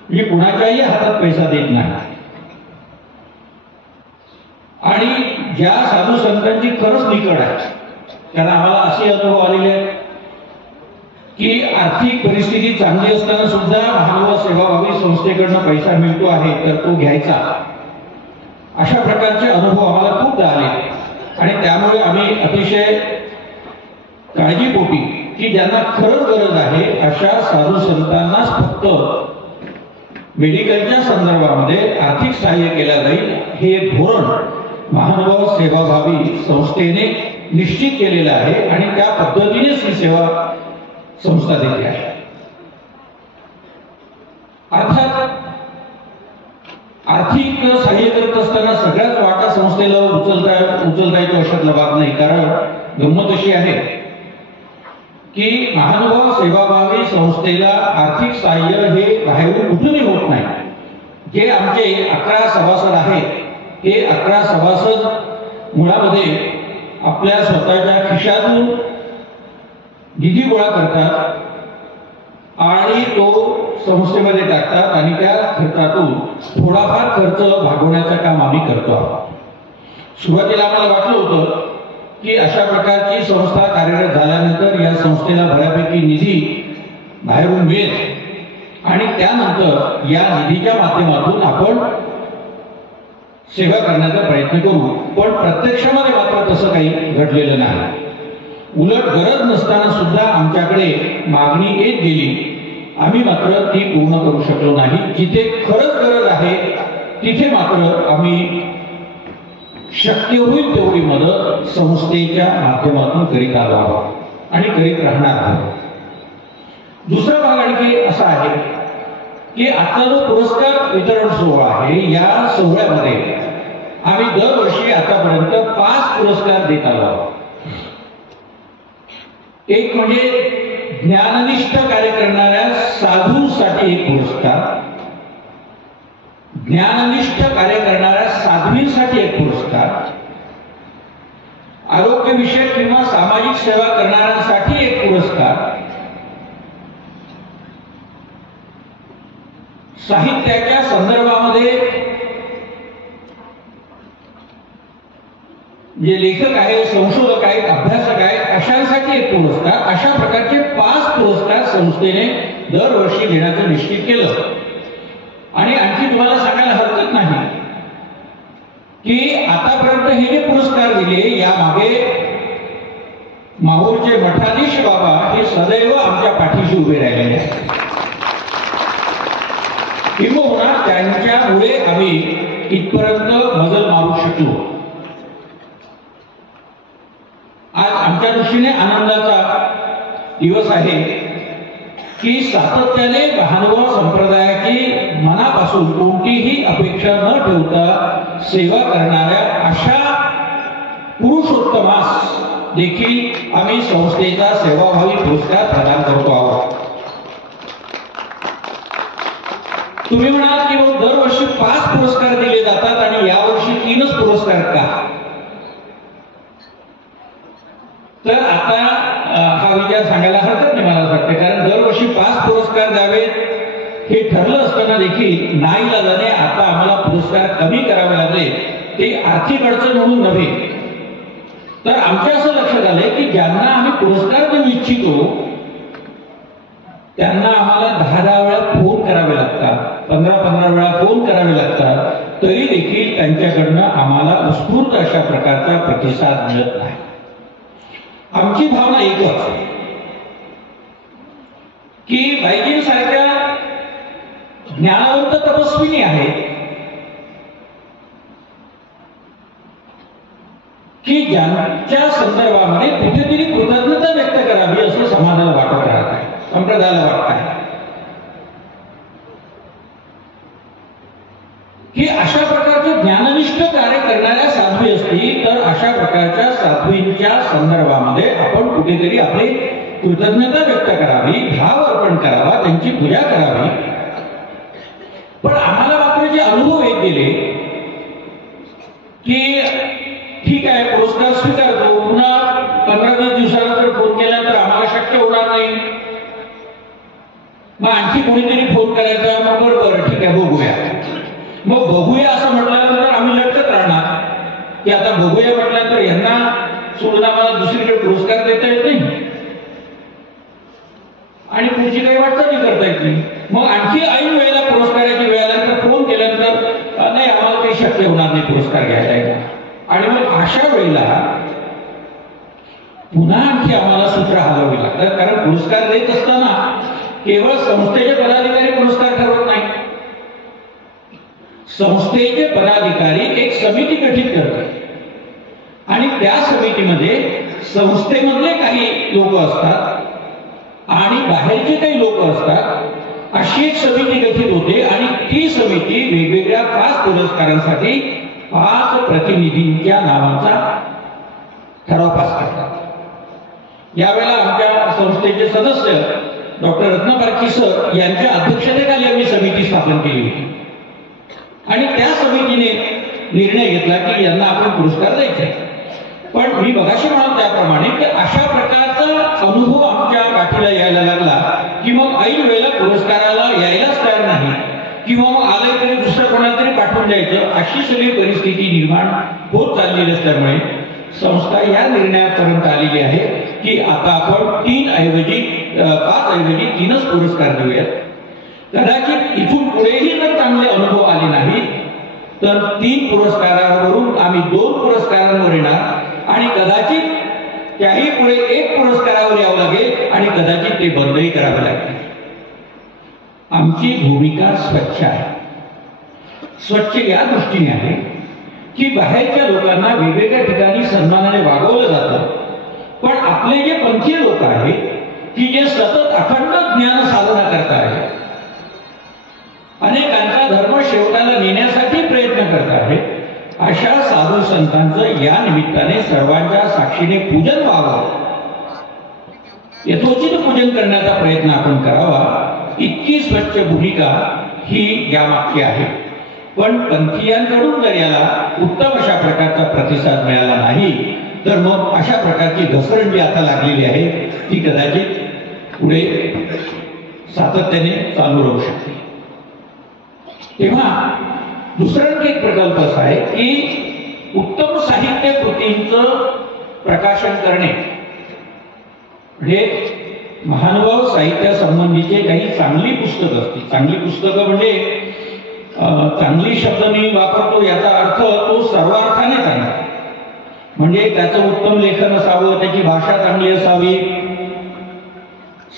म्हणजे कुणाच्याही हातात पैसा देत नाही. आणि ज्या साधू संतांची खरंच निकड आहे, कारण आम्हाला असे अनुभव आलेले आहेत की आर्थिक परिस्थिती चांगली असताना सुद्धा महानुभाव सेवाभावी संस्थेकडनं पैसा मिळतो आहे तर तो घ्यायचा, अशा प्रकारचे अनुभव आम्हाला खूपदा आले. आणि त्यामुळे आम्ही अतिशय काळजीपोटी की ज्यांना खरंच गरज आहे अशा साधू संतांनाच फक्त मेडिकलच्या संदर्भामध्ये आर्थिक सहाय्य केलं जाईल हे एक धोरण महानुभाव सेवाभावी संस्थेने निश्चित केलेलं आहे आणि त्या पद्धतीनेच ही सेवा संस्था देते आहे. आर्थिक सहाय्य करत असताना सगळ्याच वाटा संस्थेला उचलता येतो अशातला भाग नाही. कारण गंमत अशी आहे की महानुभाव सेवाभावी संस्थेला आर्थिक सहाय्य हे बाहेरून कुठूनही होत नाही. जे आमचे 11 सभासद आहेत हे 11 सभासद मुळामध्ये आपल्या स्वतःच्या खिशातून निधी गोळा करतात आणि तो संस्थेमध्ये टाकतात आणि त्या खर्चातून थोडाफार खर्च भागवण्याचं काम आम्ही करतो आहोत. सुरुवातीला आम्हाला वाटलं होतं की अशा प्रकारची संस्था कार्यरत झाल्यानंतर या संस्थेला बऱ्यापैकी निधी बाहेरून मिळेल आणि त्यानंतर या निधीच्या माध्यमातून आपण सेवा करण्याचा प्रयत्न करू. पण प्रत्यक्षामध्ये मात्र तसं काही घडलेलं नाही. उलट गरज नसताना सुद्धा आमच्याकडे मागणी येत गेली. आम्ही मात्र ती पूर्ण करू शकलो नाही. जिथे खरंच गरज आहे तिथे मात्र आम्ही शक्य होईल तेवढी मदत संस्थेच्या माध्यमातून करीत आलो आहोत आणि करीत राहणार आहोत. दुसरा भाग आणखी असा आहे की आजचा जो पुरस्कार वितरण सोहळा आहे या सोहळ्यामध्ये आम्ही दरवर्षी आतापर्यंत 5 पुरस्कार देत आलो आहोत. एक म्हणजे ज्ञाननिष्ठ कार्य करणाऱ्या साधूंसाठी एक पुरस्कार, ज्ञाननिष्ठ कार्य करणाऱ्या साध्वींसाठी एक पुरस्कार, आरोग्यविषयक किंवा सामाजिक सेवा करणाऱ्यांसाठी एक पुरस्कार, साहित्याच्या संदर्भामध्ये जे लेखक आहेत, संशोधक आहेत, अभ्यासक आहेत अशांसाठी एक पुरस्कार. अशा प्रकारचे 5 पुरस्कार संस्थेने दरवर्षी देण्याचं निश्चित केलं. आणि आणखी तुम्हाला सांगायला हरकत नाही की आतापर्यंत हे जे पुरस्कार दिले यामागे माहूरचे मठाधीश बाबा हे सदैव आमच्या पाठीशी उभे राहिलेले आहेत. किंबहुना त्यांच्यामुळे आम्ही इथपर्यंत मजल मारू शकलो. आज आमच्या दृष्टीने आनंदाचा दिवस आहे की सातत्याने महानुभाव संप्रदायाची मनापासून कोणतीही अपेक्षा न ठेवता सेवा करणाऱ्या अशा पुरुषोत्तमास देखील आम्ही संस्थेचा सेवाभावी पुरस्कार प्रदान करतो आहोत. तुम्ही म्हणाल की दरवर्षी 5 पुरस्कार दिले जातात आणि यावर्षी 3च पुरस्कार का? तर आता हा विचार सांगायला हरकत नाही मला असं वाटतं. कारण दरवर्षी 5 पुरस्कार द्यावेत हे ठरलं असताना देखील नाईलाजाने आता आम्हाला पुरस्कार कमी करावे लागले. ते आर्थिक अडचण म्हणून नव्हे तर आमच्या असं लक्षात आलंय की ज्यांना आम्ही पुरस्कार देऊ इच्छितो त्यांना आम्हाला 10-10 वेळा फोन करावे लागतात, 15-15 वेळा फोन करावे लागतात, तरी देखील त्यांच्याकडनं आम्हाला उत्स्फूर्त अशा प्रकारचा प्रतिसाद मिळत नाही. आमची भावना एकच की बाईजींसारख्या ज्ञानवंत तपस्विनी आहेत की ज्यांच्या संदर्भामध्ये कुठेतरी कृतज्ञता व्यक्त करावी असं समाजाला वाटत राहत आहे, संप्रदायाला वाटत आहे की अशा प्रकारचे ज्ञाननिष्ठ कार्य करणाऱ्या साध्वी असतील तर अशा प्रकारच्या साध्वींच्या संदर्भामध्ये आपण कुठेतरी आपली कृतज्ञता व्यक्त करावी, भाव अर्पण करावा, त्यांची पूजा करावी. पण आम्हाला मात्र जे अनुभव येत गेले की ठीक आहे पुरस्कार स्वीकारतो, पुन्हा 15-20 दिवसानंतर फोन केल्यानंतर आम्हाला शक्य होणार नाही, मग आणखी कोणीतरी फोन करायचा, मग बरं ठीक आहे बघूया. मग बघूया असं म्हटल्यानंतर आम्ही लटकत राहणार की आता बघूया म्हटल्यानंतर यांना सोडून आम्हाला दुसरीकडे पुरस्कार देता येत नाही आणि पुढची काही वाटचाली करता येत नाही. मग आणखी ऐन वेळेला पुरस्काराची वेळ आल्यानंतर फोन केल्यानंतर नाही आम्हाला काही शक्य होणार नाही पुरस्कार घ्यायला. आणि मग अशा वेळेला पुन्हा आणखी आम्हाला सूत्र हलवावी लागतात. कारण पुरस्कार देत असताना केवळ संस्थेचे पदाधिकारी पुरस्कार ठरवत नाही, संस्थेचे पदाधिकारी एक समिती गठीत करतात आणि त्या समितीमध्ये संस्थेमधले काही लोक असतात आणि बाहेरचे काही लोक असतात. अशा अशी एक समिती गठीत होते आणि ती समिती वेगवेगळ्या 5 पुरस्कारांसाठी 5 प्रतिनिधींच्या नावांचा ठराव पास करतात. यावेळेला आमच्या संस्थेचे सदस्य डॉक्टर रत्नाबारकी सर यांच्या अध्यक्षतेखाली आम्ही समिती स्थापन केली होती आणि त्या समितीने निर्णय घेतला की यांना आपण पुरस्कार द्यायचे. पण मी मगाशी म्हणाल त्याप्रमाणे की अशा प्रकारचा अनुभव आमच्या गाठीला यायला लागला की मग ऐन वेळेला पुरस्काराला यायलाच तयार नाही किंवा मग आलंय तरी दुसरं कोणाला तरी पाठवून द्यायचं, अशी सगळी परिस्थिती निर्माण होत चाललेली असल्यामुळे संस्था या निर्णयापर्यंत आलेली आहे की आता आपण 5 ऐवजी 3च पुरस्कार देऊयात. कदाचित इथून पुढेही जर चांगले अनुभव आले नाहीत तर 3 पुरस्कारावरून आम्ही 2 पुरस्कारांवर येणार आणि कदाचित त्याही पुढे 1 पुरस्कारावर यावं लागेल आणि कदाचित ते बंदही करावे लागेल. आमची भूमिका स्वच्छ आहे. स्वच्छ या दृष्टीने आहे की बाहेरच्या लोकांना वेगवेगळ्या ठिकाणी सन्मानाने वागवलं जातं, पण आपले जे पंथीय लोक आहेत की जे सतत अखंड ज्ञान साधना करत आहेत, अनेकांचा धर्म शेवटाला नेण्यासाठी प्रयत्न करत आहेत, अशा साधू संतांचं या निमित्ताने सर्वांच्या साक्षीने पूजन व्हावं, यथोचित पूजन करण्याचा प्रयत्न आपण करावा. इतकी स्वच्छ भूमिका ही यामागची आहे. पण पंथीयांकडून जर याला उत्तम अशा प्रकारचा प्रतिसाद मिळाला नाही तर मग अशा प्रकारची घसरण जी आता लागलेली आहे ती कदाचित पुढे सातत्याने चालू राहू शकते. तेव्हा दुसरा एक प्रकल्प असा आहे की उत्तम साहित्य कृतींचं प्रकाशन करणे, म्हणजे महानुभाव साहित्यासंबंधीचे काही चांगली पुस्तकं असतील. चांगली पुस्तकं म्हणजे चांगली शब्द मी वापरतो याचा अर्थ तो सर्वार्थाने चांगला, म्हणजे त्याचं उत्तम लेखन असावं, त्याची भाषा चांगली असावी,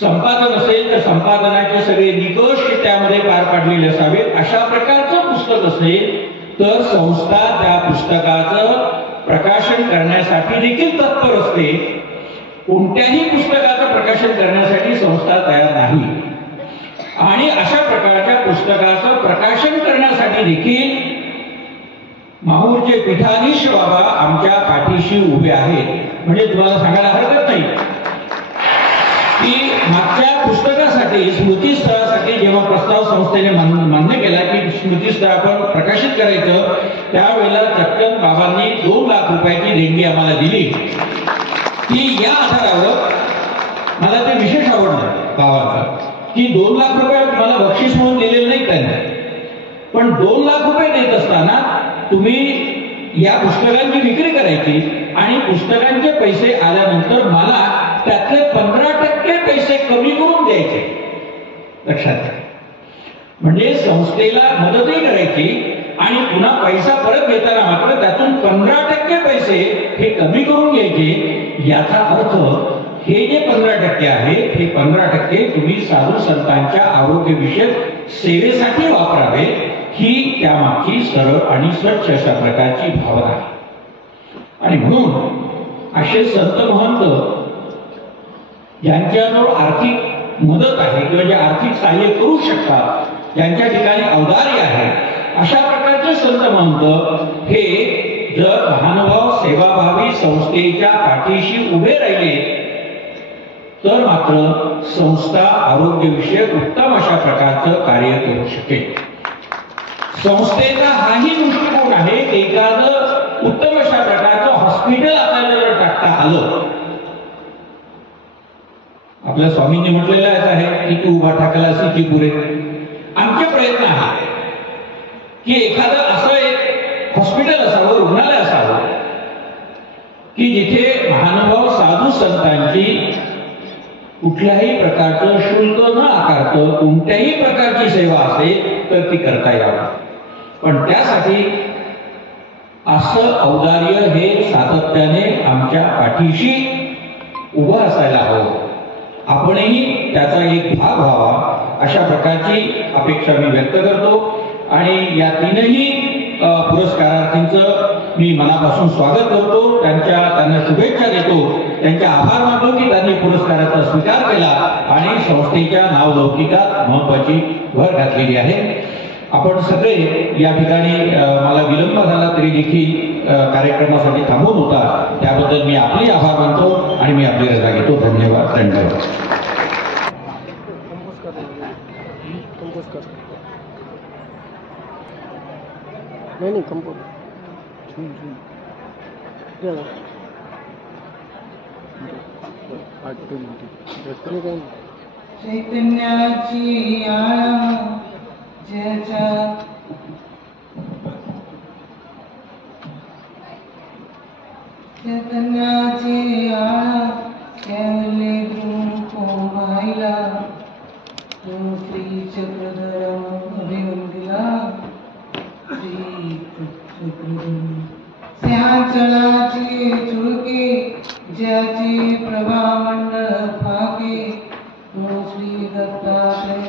संपादन असेल तर संपादनाचे सगळे निकष त्यामध्ये पार पाडलेले असावेत. अशा प्रकारचं पुस्तक असेल तर संस्था त्या पुस्तकाचं प्रकाशन करण्यासाठी देखील तत्पर असते. कोणत्याही पुस्तकाचं प्रकाशन करण्यासाठी संस्था तयार नाही आणि अशा प्रकारच्या पुस्तकाचं प्रकाशन करण्यासाठी देखील माहूरचे पीठाधीश बाबा आमच्या पाठीशी उभे आहेत. म्हणजे तुम्हाला सांगायला हरकत नाही की मागच्या पुस्तकासाठी स्मृतीस्थळासाठी जेव्हा प्रस्ताव संस्थेने मान्य केला की स्मृतीस्थळ आपण प्रकाशित करायचं, त्यावेळेला चटकन बाबांनी 2 लाख रुपयाची देणगी आम्हाला दिली. की या आधारावर मला ते विशेष आवडलं बाबांचं की 2 लाख रुपये मला बक्षीस म्हणून दिलेले नाही त्यांनी, पण 2 लाख रुपये देत असताना तुम्ही या पुस्तकांची विक्री करायची आणि पुस्तकांचे पैसे आल्यानंतर मला त्यातले 15% पैसे कमी करून द्यायचे. लक्षात घ्या, म्हणजे संस्थेला मदतही करायची आणि पुन्हा पैसा परत घेताना मात्र त्यातून 15% पैसे हे कमी करून घ्यायचे. याचा अर्थ हे जे 15% आहेत हे 15% तुम्ही साधू संतांच्या आरोग्यविषयक सेवेसाठी वापरावे, ही त्यामागची सरळ आणि स्वच्छ अशा प्रकारची भावना आहे. आणि म्हणून असे संत महंत ज्यांच्याजवळ आर्थिक मदत आहे किंवा जे आर्थिक सहाय्य करू शकतात, ज्यांच्या ठिकाणी औदार्य आहे, अशा प्रकारचे संत महंत हे जर महानुभाव सेवाभावी संस्थेच्या पाठीशी उभे राहिले तर मात्र संस्था आरोग्यविषयक उत्तम अशा प्रकारचं कार्य करू शकेल. संस्थेचा हाही दृष्टिकोन आहे. एखादं उत्तम अशा प्रकारचं हॉस्पिटल आपल्याला जर टाकता आलं, आपल्या स्वामींनी म्हटलेलं आहे की तू उभा टाकला असेल की पुरे. आमचे प्रयत्न आहे की एखादं असं एक हॉस्पिटल असावं, रुग्णालय असावं की जिथे महानुभाव साधू संतांची कुठल्याही प्रकारचं शुल्क न आकारतं कोणत्याही प्रकारची सेवा असेल तर ती करता यावी. पण त्यासाठी असं औदार्य हे सातत्याने आमच्या पाठीशी उभं असायला हवं. आपणही त्याचा एक भाग व्हावा अशा प्रकारची अपेक्षा मी व्यक्त करतो. आणि या 3ही पुरस्कारार्थींचं मी मनापासून स्वागत करतो. त्यांना शुभेच्छा देतो, त्यांचे आभार मानतो की त्यांनी पुरस्काराचा स्वीकार केला आणि संस्थेच्या नावलौकिकात महत्वाची भर घातलेली आहे. आपण सगळे या ठिकाणी मला विलंब झाला तरी देखील कार्यक्रमासाठी थांबून होता, त्याबद्दल मी आपले आभार मानतो आणि मी आपली रजा घेतो. धन्यवाद. नहीं कंपोज चैतन्याची आळा ज्याच्या चैतन्याची आळा केवले रूप मायला तो श्री चक्रधर अभिवंदिला स्याचळाची चुळके ज्याची प्रभा मंडळ फाके तो श्री दत्तात्रय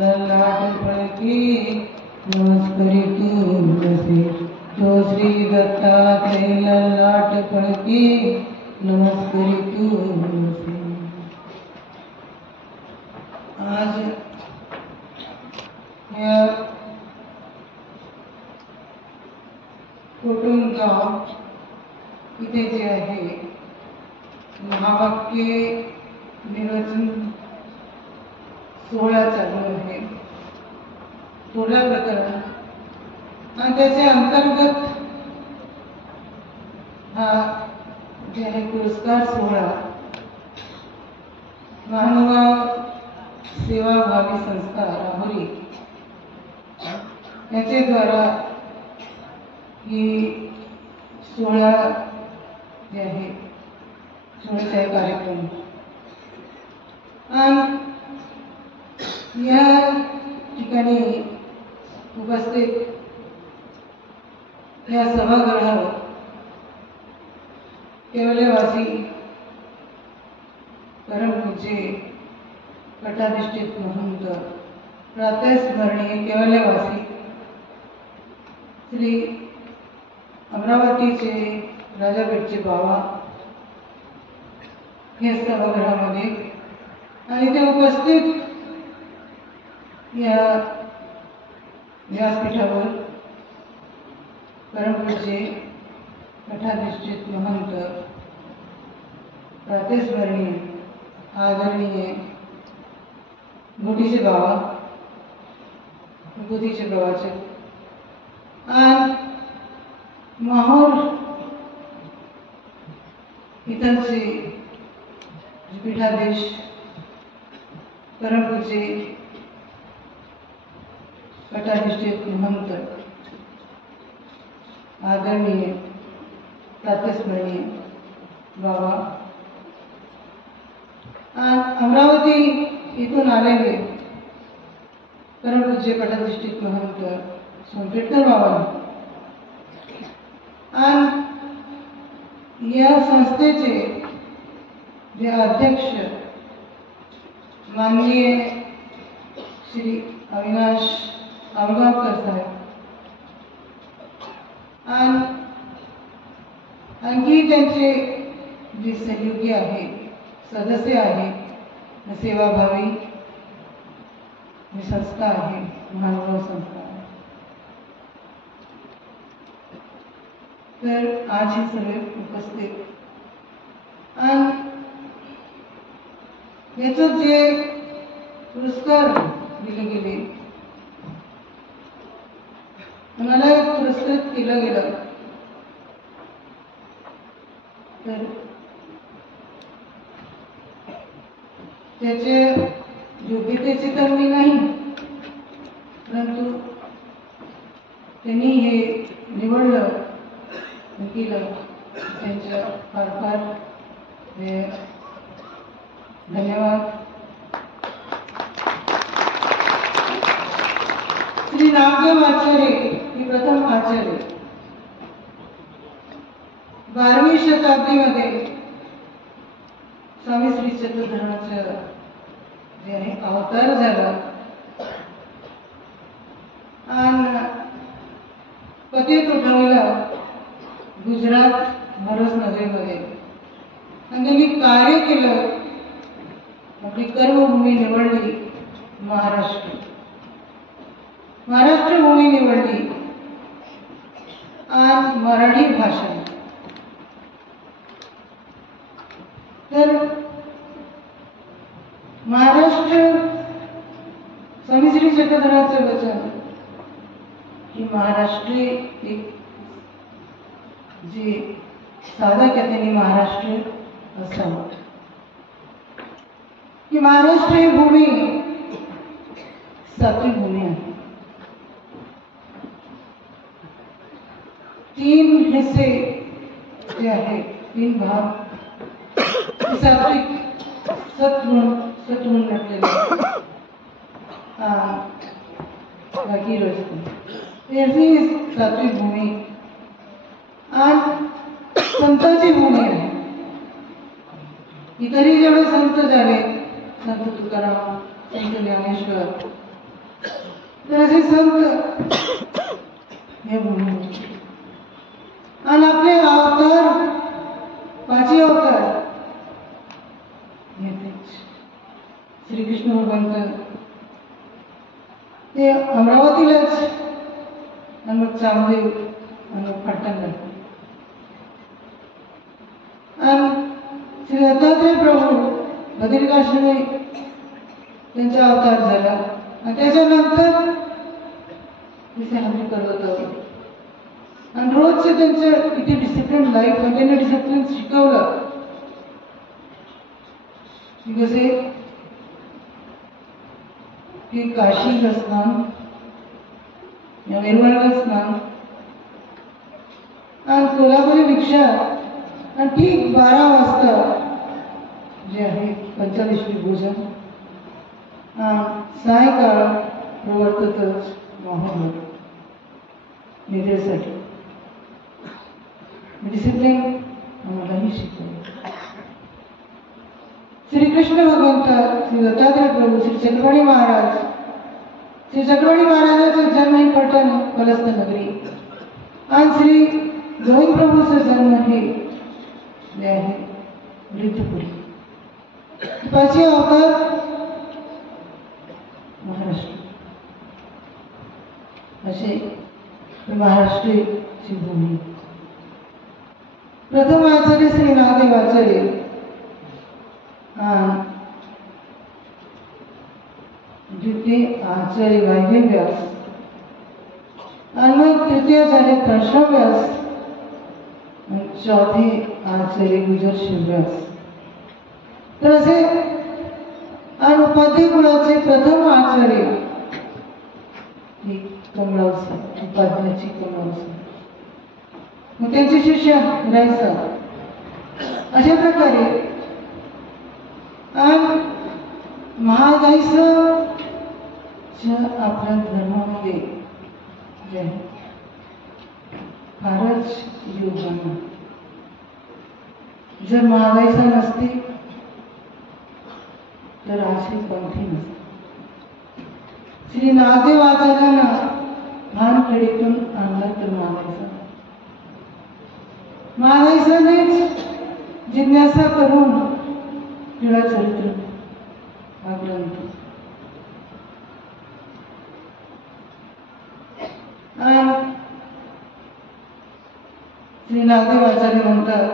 ललाट फळके नमस्करी तुलसे तो श्री दत्तात्रय ललाट फळके नमस्करी तुलसे. आज या गाव इथे जे आहे महावाक्य निर्वचन सोहळा चालू आहे, सोहळा प्रकरण आणि त्याच्या अंतर्गत हा जे आहे पुरस्कार सोहळा महानुभाव सेवाभावी संस्था राहुरी याचे द्वारा ही सोहळा जे आहे सोहळ्याचा एक कार्यक्रम आणि या ठिकाणी उपस्थित या सभागृहावर केवलेवासी परमपूज्य पटाधिष्ठित महंत प्रातःस्मरणीय केवलेवासी श्री अमरावतीचे राजापेठचे बाबा हे सभागृहामध्ये आणि ते उपस्थित या व्यासपीठावर परमपूज्य पठाधिष्ठित महंत प्रातःस्मरणीय आदरणीय गोटीचे बाबा गोटीचे प्रवाचक आणि माहूर इथलचे पीठाधीश परमपूज्य पटाधिष्ठित महंत आदरणीय प्रातःस्मरणीय बाबा आणि अमरावती इथून आलेले परमपूज्य पटाधिष्ठित महंत सोनपेठकर बाबा आणि या संस्थेचे जे अध्यक्ष माननीय श्री अविनाश आवगावकर साहेब आणि आणखी त्यांचे जे सहयोगी आहे सदस्य आहे सेवाभावी संस्था आहे मानव संस्था आहे. तर आज हे सगळे उपस्थित आणि याचं जे पुरस्कार दिले गेले मला पुरस्कृत केलं गेलं तर त्याचे योग्यतेचे तर मी नाही, परंतु त्यांनी हे निवडलं केलं त्यांच्या फार फार धन्यवाद. श्री नामदेव आचार्य हे प्रथम आचार्य 12वी शताब्दीमध्ये स्वामी श्री चक्रधरांचं जे आहे अवतार झाला आणि पतित उठवला गुजरात भरस नजरेमध्ये आणि त्यांनी कार्य केलं. आपली कर्मभूमी निवडली महाराष्ट्र, महाराष्ट्र भूमी निवडली आणि मराठी भाषा. तर महाराष्ट्र स्वामी श्री चक्रधराचं वचन की महाराष्ट्र एक जे साधक आहे त्यांनी महाराष्ट्र असावं, की महाराष्ट्र ही भूमी सात्विक भूमी आहे. 3 हिस्से जे आहेत, 3 भाग सात्विक सत्वून नटलेले बाकी रस्ते अशी सात्विक भूमी आणि संतांची भूमी आहे. इतरही जेवढे संत झाले, संत तुकाराम, संत ज्ञानेश्वर, तर असे संत या भूमी आणि आपले अवतार 5 अवतार श्रीकृष्ण भगवंत ते अमरावतीलाच आणि मग चामदेव आणि मग पाटणला आणि श्री दत्तात्रय प्रभू बद्रिकाश्रमी त्यांचा अवतार झाला आणि त्याच्यानंतर हल्ली पर्वतावर आणि रोजचं त्यांचं इथे डिसिप्लिन लाईफ आणि त्यांनी डिसिप्लिन शिकवलं. जसे की काशीला स्नान या निर्वाळला स्नान आणि कोल्हापुरी भिक्षा आणि ठीक 12 वाजता जे आहे पंचदशी भोजन सायंकाळ प्रवर्ततच माहोल निद्रेसाठी डिसिप्लिन आम्हालाही शिकवलं. श्रीकृष्ण भगवंत, श्री दत्तात्रय प्रभू, श्री चक्रवाणी महाराज, श्री चक्रवाणी महाराजाचा जन्म हे पटण पलस्त नगरी आणि श्री गोविंद प्रभूचा जन्म हे जे आहे वृद्धपुरी. 5 अवतार महाराष्ट्र असे महाराष्ट्राची भूमी. प्रथम आचार्य श्री नागदेव आचार्य द्वितीय आचार्य वायदेव व्यास आणि मग तृतीय झाले परशुराम व्यास आणि चौथे आचार्य गुजर शिवव्यास. तर असे आणि उपाध्याय कुळाचे प्रथम आचार्य कमलावसा, उपाध्यायाची कमलावसा, मग त्यांचे शिष्य रायसा. अशा प्रकारे आणि महागाईचं आपल्या धर्मामध्ये जे फारच योगदान. जर महागाईचा नसते तर अशी पंथी नसते. श्री नागदेव आचार्यांना भानखेडीतून आणला तर महागाईसानेच जिज्ञासा करून क्रीडा चरित्र हा ग्रंथ श्री नागदेव आचार्य म्हणतात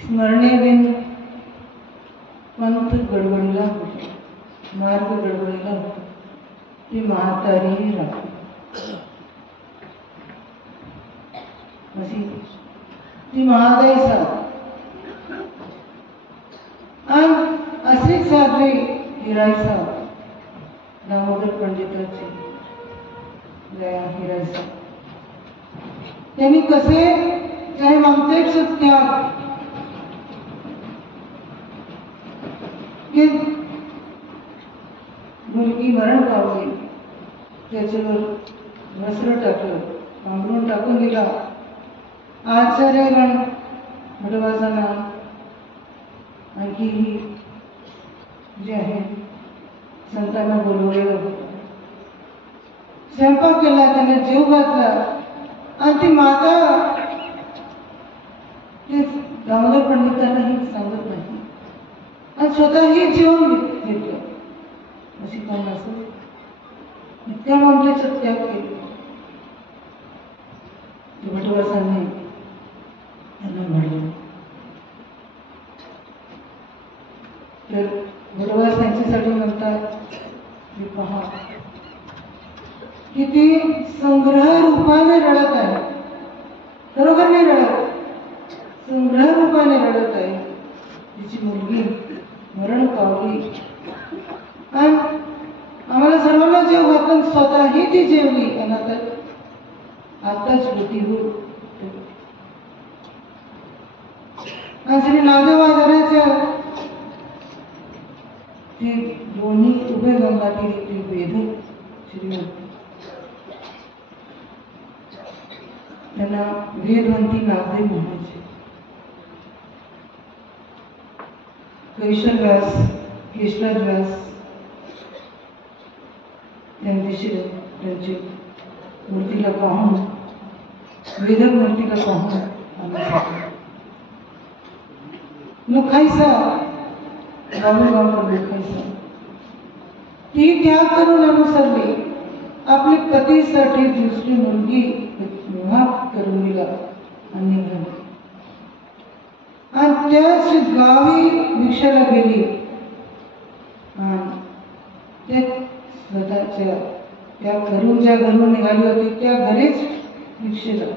स्मरणे बिन पंथ गडबडीला होते, मार्ग गडबडीला होते, ती म्हातारीही राहते. अशी ती महागाईचा आणि असेच साधवे हिरायचा दामोदर पंडिताचे जया हिरायचा. त्यांनी कसे चाहे ममतेचे त्याग की मुलगी मरण पावली त्याच्यावर वस्त्र टाकलं, पांघरून टाकून दिला. आचार्यगण भटवाचा नाम आणखी ही जे आहे संतांना बोलवलेलं होतं. स्वयंपाक केला, त्यांना जेव घातला आणि ती माता तेच दामोदर पंडितांनाही सांगत नाही आणि स्वतःही जेवण घेतलं. अशी काम असं इतक्या ममतेचा त्याग केला. भटवासांनी त्यांना घडलं. तर भटवास त्यांच्यासाठी म्हणतात की पहा किती संग्रह रूपाने रडत आहे. खरोखर नाही रडत, संग्रह रूपाने रडत आहे. तिची मुलगी मरण पावली आणि आम्हाला सर्वांना जेव घातलं, स्वतःही ती जेवली आणि आताच बुटीवर. आणि श्री नामदेव आजाराच्या ते दोन्ही उभे गंगातील ते वेद श्रीमंत त्यांना वेदवंती नामदेव म्हणायचे. कैशर व्यास, केशराज व्यास त्यांची मूर्तीला पाहून, वेदक मूर्तीला पाहून लुखायसा बाबूगावकर लुखायसा ती त्याग करून अनुसरली. आपली पतीसाठी दुसरी मुलगी विवाह करून दिला आणि निघाली. आणि त्याच गावी भिक्षाला गेली आणि ते स्वतःच्या त्या घरून ज्या घरून निघाली होती त्या घरीच भिक्षेला.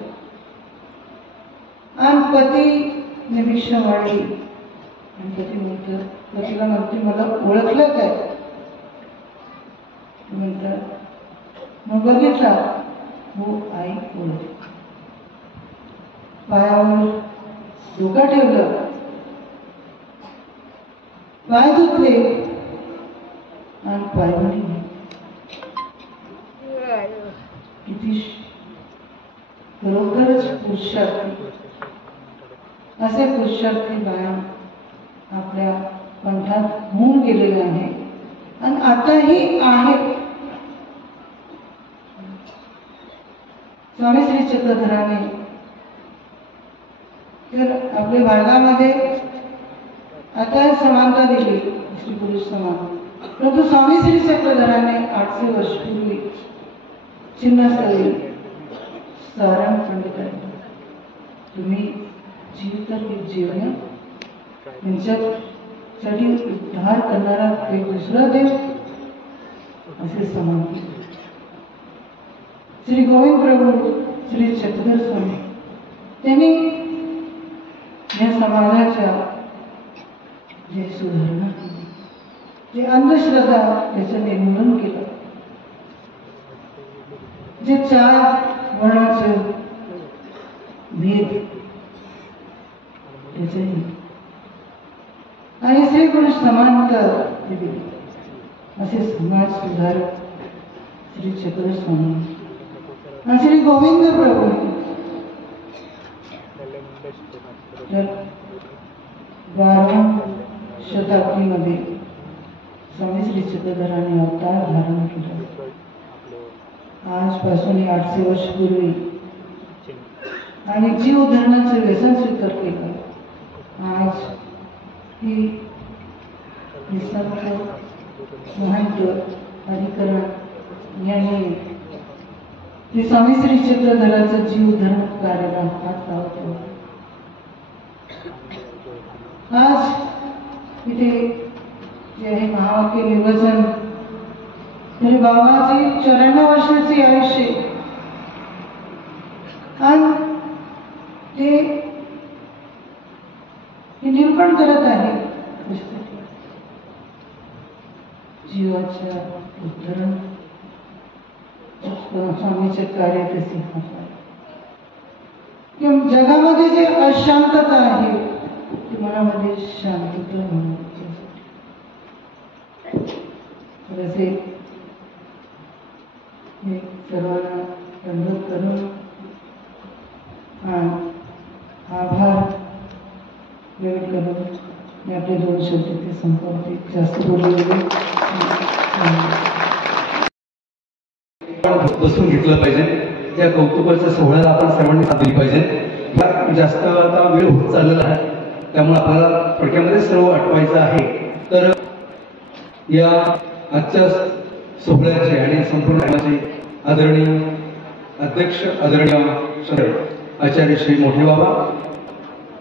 आणि पतीने भिक्षा वाढली आणि पतीला म्हणते मला ओळखलं काय? म्हणतात मग बघितला हो आई ओळखली. पायावर डोका ठेवलं, पाय धुतले आणि पायवणी किती खरोखरच पुरुषार्थी असे पुरुषार्थी बाया आपल्या कंठात होऊन गेलेले आहे आणि आताही आहेत. स्वामी श्री चक्रधराने तर आपल्या भारतामध्ये आता समानता दिली स्त्री पुरुष समान, परंतु स्वामी श्री चक्रधराने 800 वर्ष पूर्वी चिन्हस्थळी सारण पंडितांनी तुम्ही जीव तर जीवन त्यांच्यासाठी उद्धार करणारा एक दुसरा देव असे समान केले. श्री गोविंद प्रभू श्री चक्रधर स्वामी त्यांनी या समाजाच्या जे सुधारणा केली, जे अंधश्रद्धा त्याचं निर्मूलन केलं, जे 4 वर्णाचं भेद त्याचंही आणि स्त्री पुरुष समानता दिली असे समाज सुधारक श्री चक्रधर स्वामी आणि श्री गोविंद प्रभू. तर 12व्या शताब्दीमध्ये स्वामी श्री चक्रधराने अवतार धारण केला. आजपासून 800 वर्ष पूर्वी आणि जीव धरणाचे व्यसन स्वीकार केलं. आज ही संत महंत अधिकरण यांनी ते स्वामी श्री चक्रधराचं जीव धरण कार्याला हात लावतो. आज इथे जे आहे महावाक्य निर्वचन तरी बाबाची 94 वर्षाची आयुष्य आणि ते निरूपण करत आहे जीवाच्या उद्धरण स्वामीचे कार्य ते सिंहासन. जगामध्ये जे अशांतता आहे ती मनामध्ये शांतता होण्यासाठी असे सर्वांना दंडवत करून आभार व्यक्त करून मी आपले 2 शब्द ते संपवते. जास्त बोलले बसून घेतलं पाहिजे. त्या कौतुकाच्या सोहळ्याला आपण सर्वांनी साथ दिली पाहिजे. फार जास्त आता वेळ होत चाललेला आहे, त्यामुळे आपल्याला थोडक्यामध्ये सर्व आठवायचं आहे. तर या आजच्या सोहळ्याचे आणि संपूर्ण कामाचे आदरणीय अध्यक्ष आदरणीय आचार्य श्री मोठे बाबा,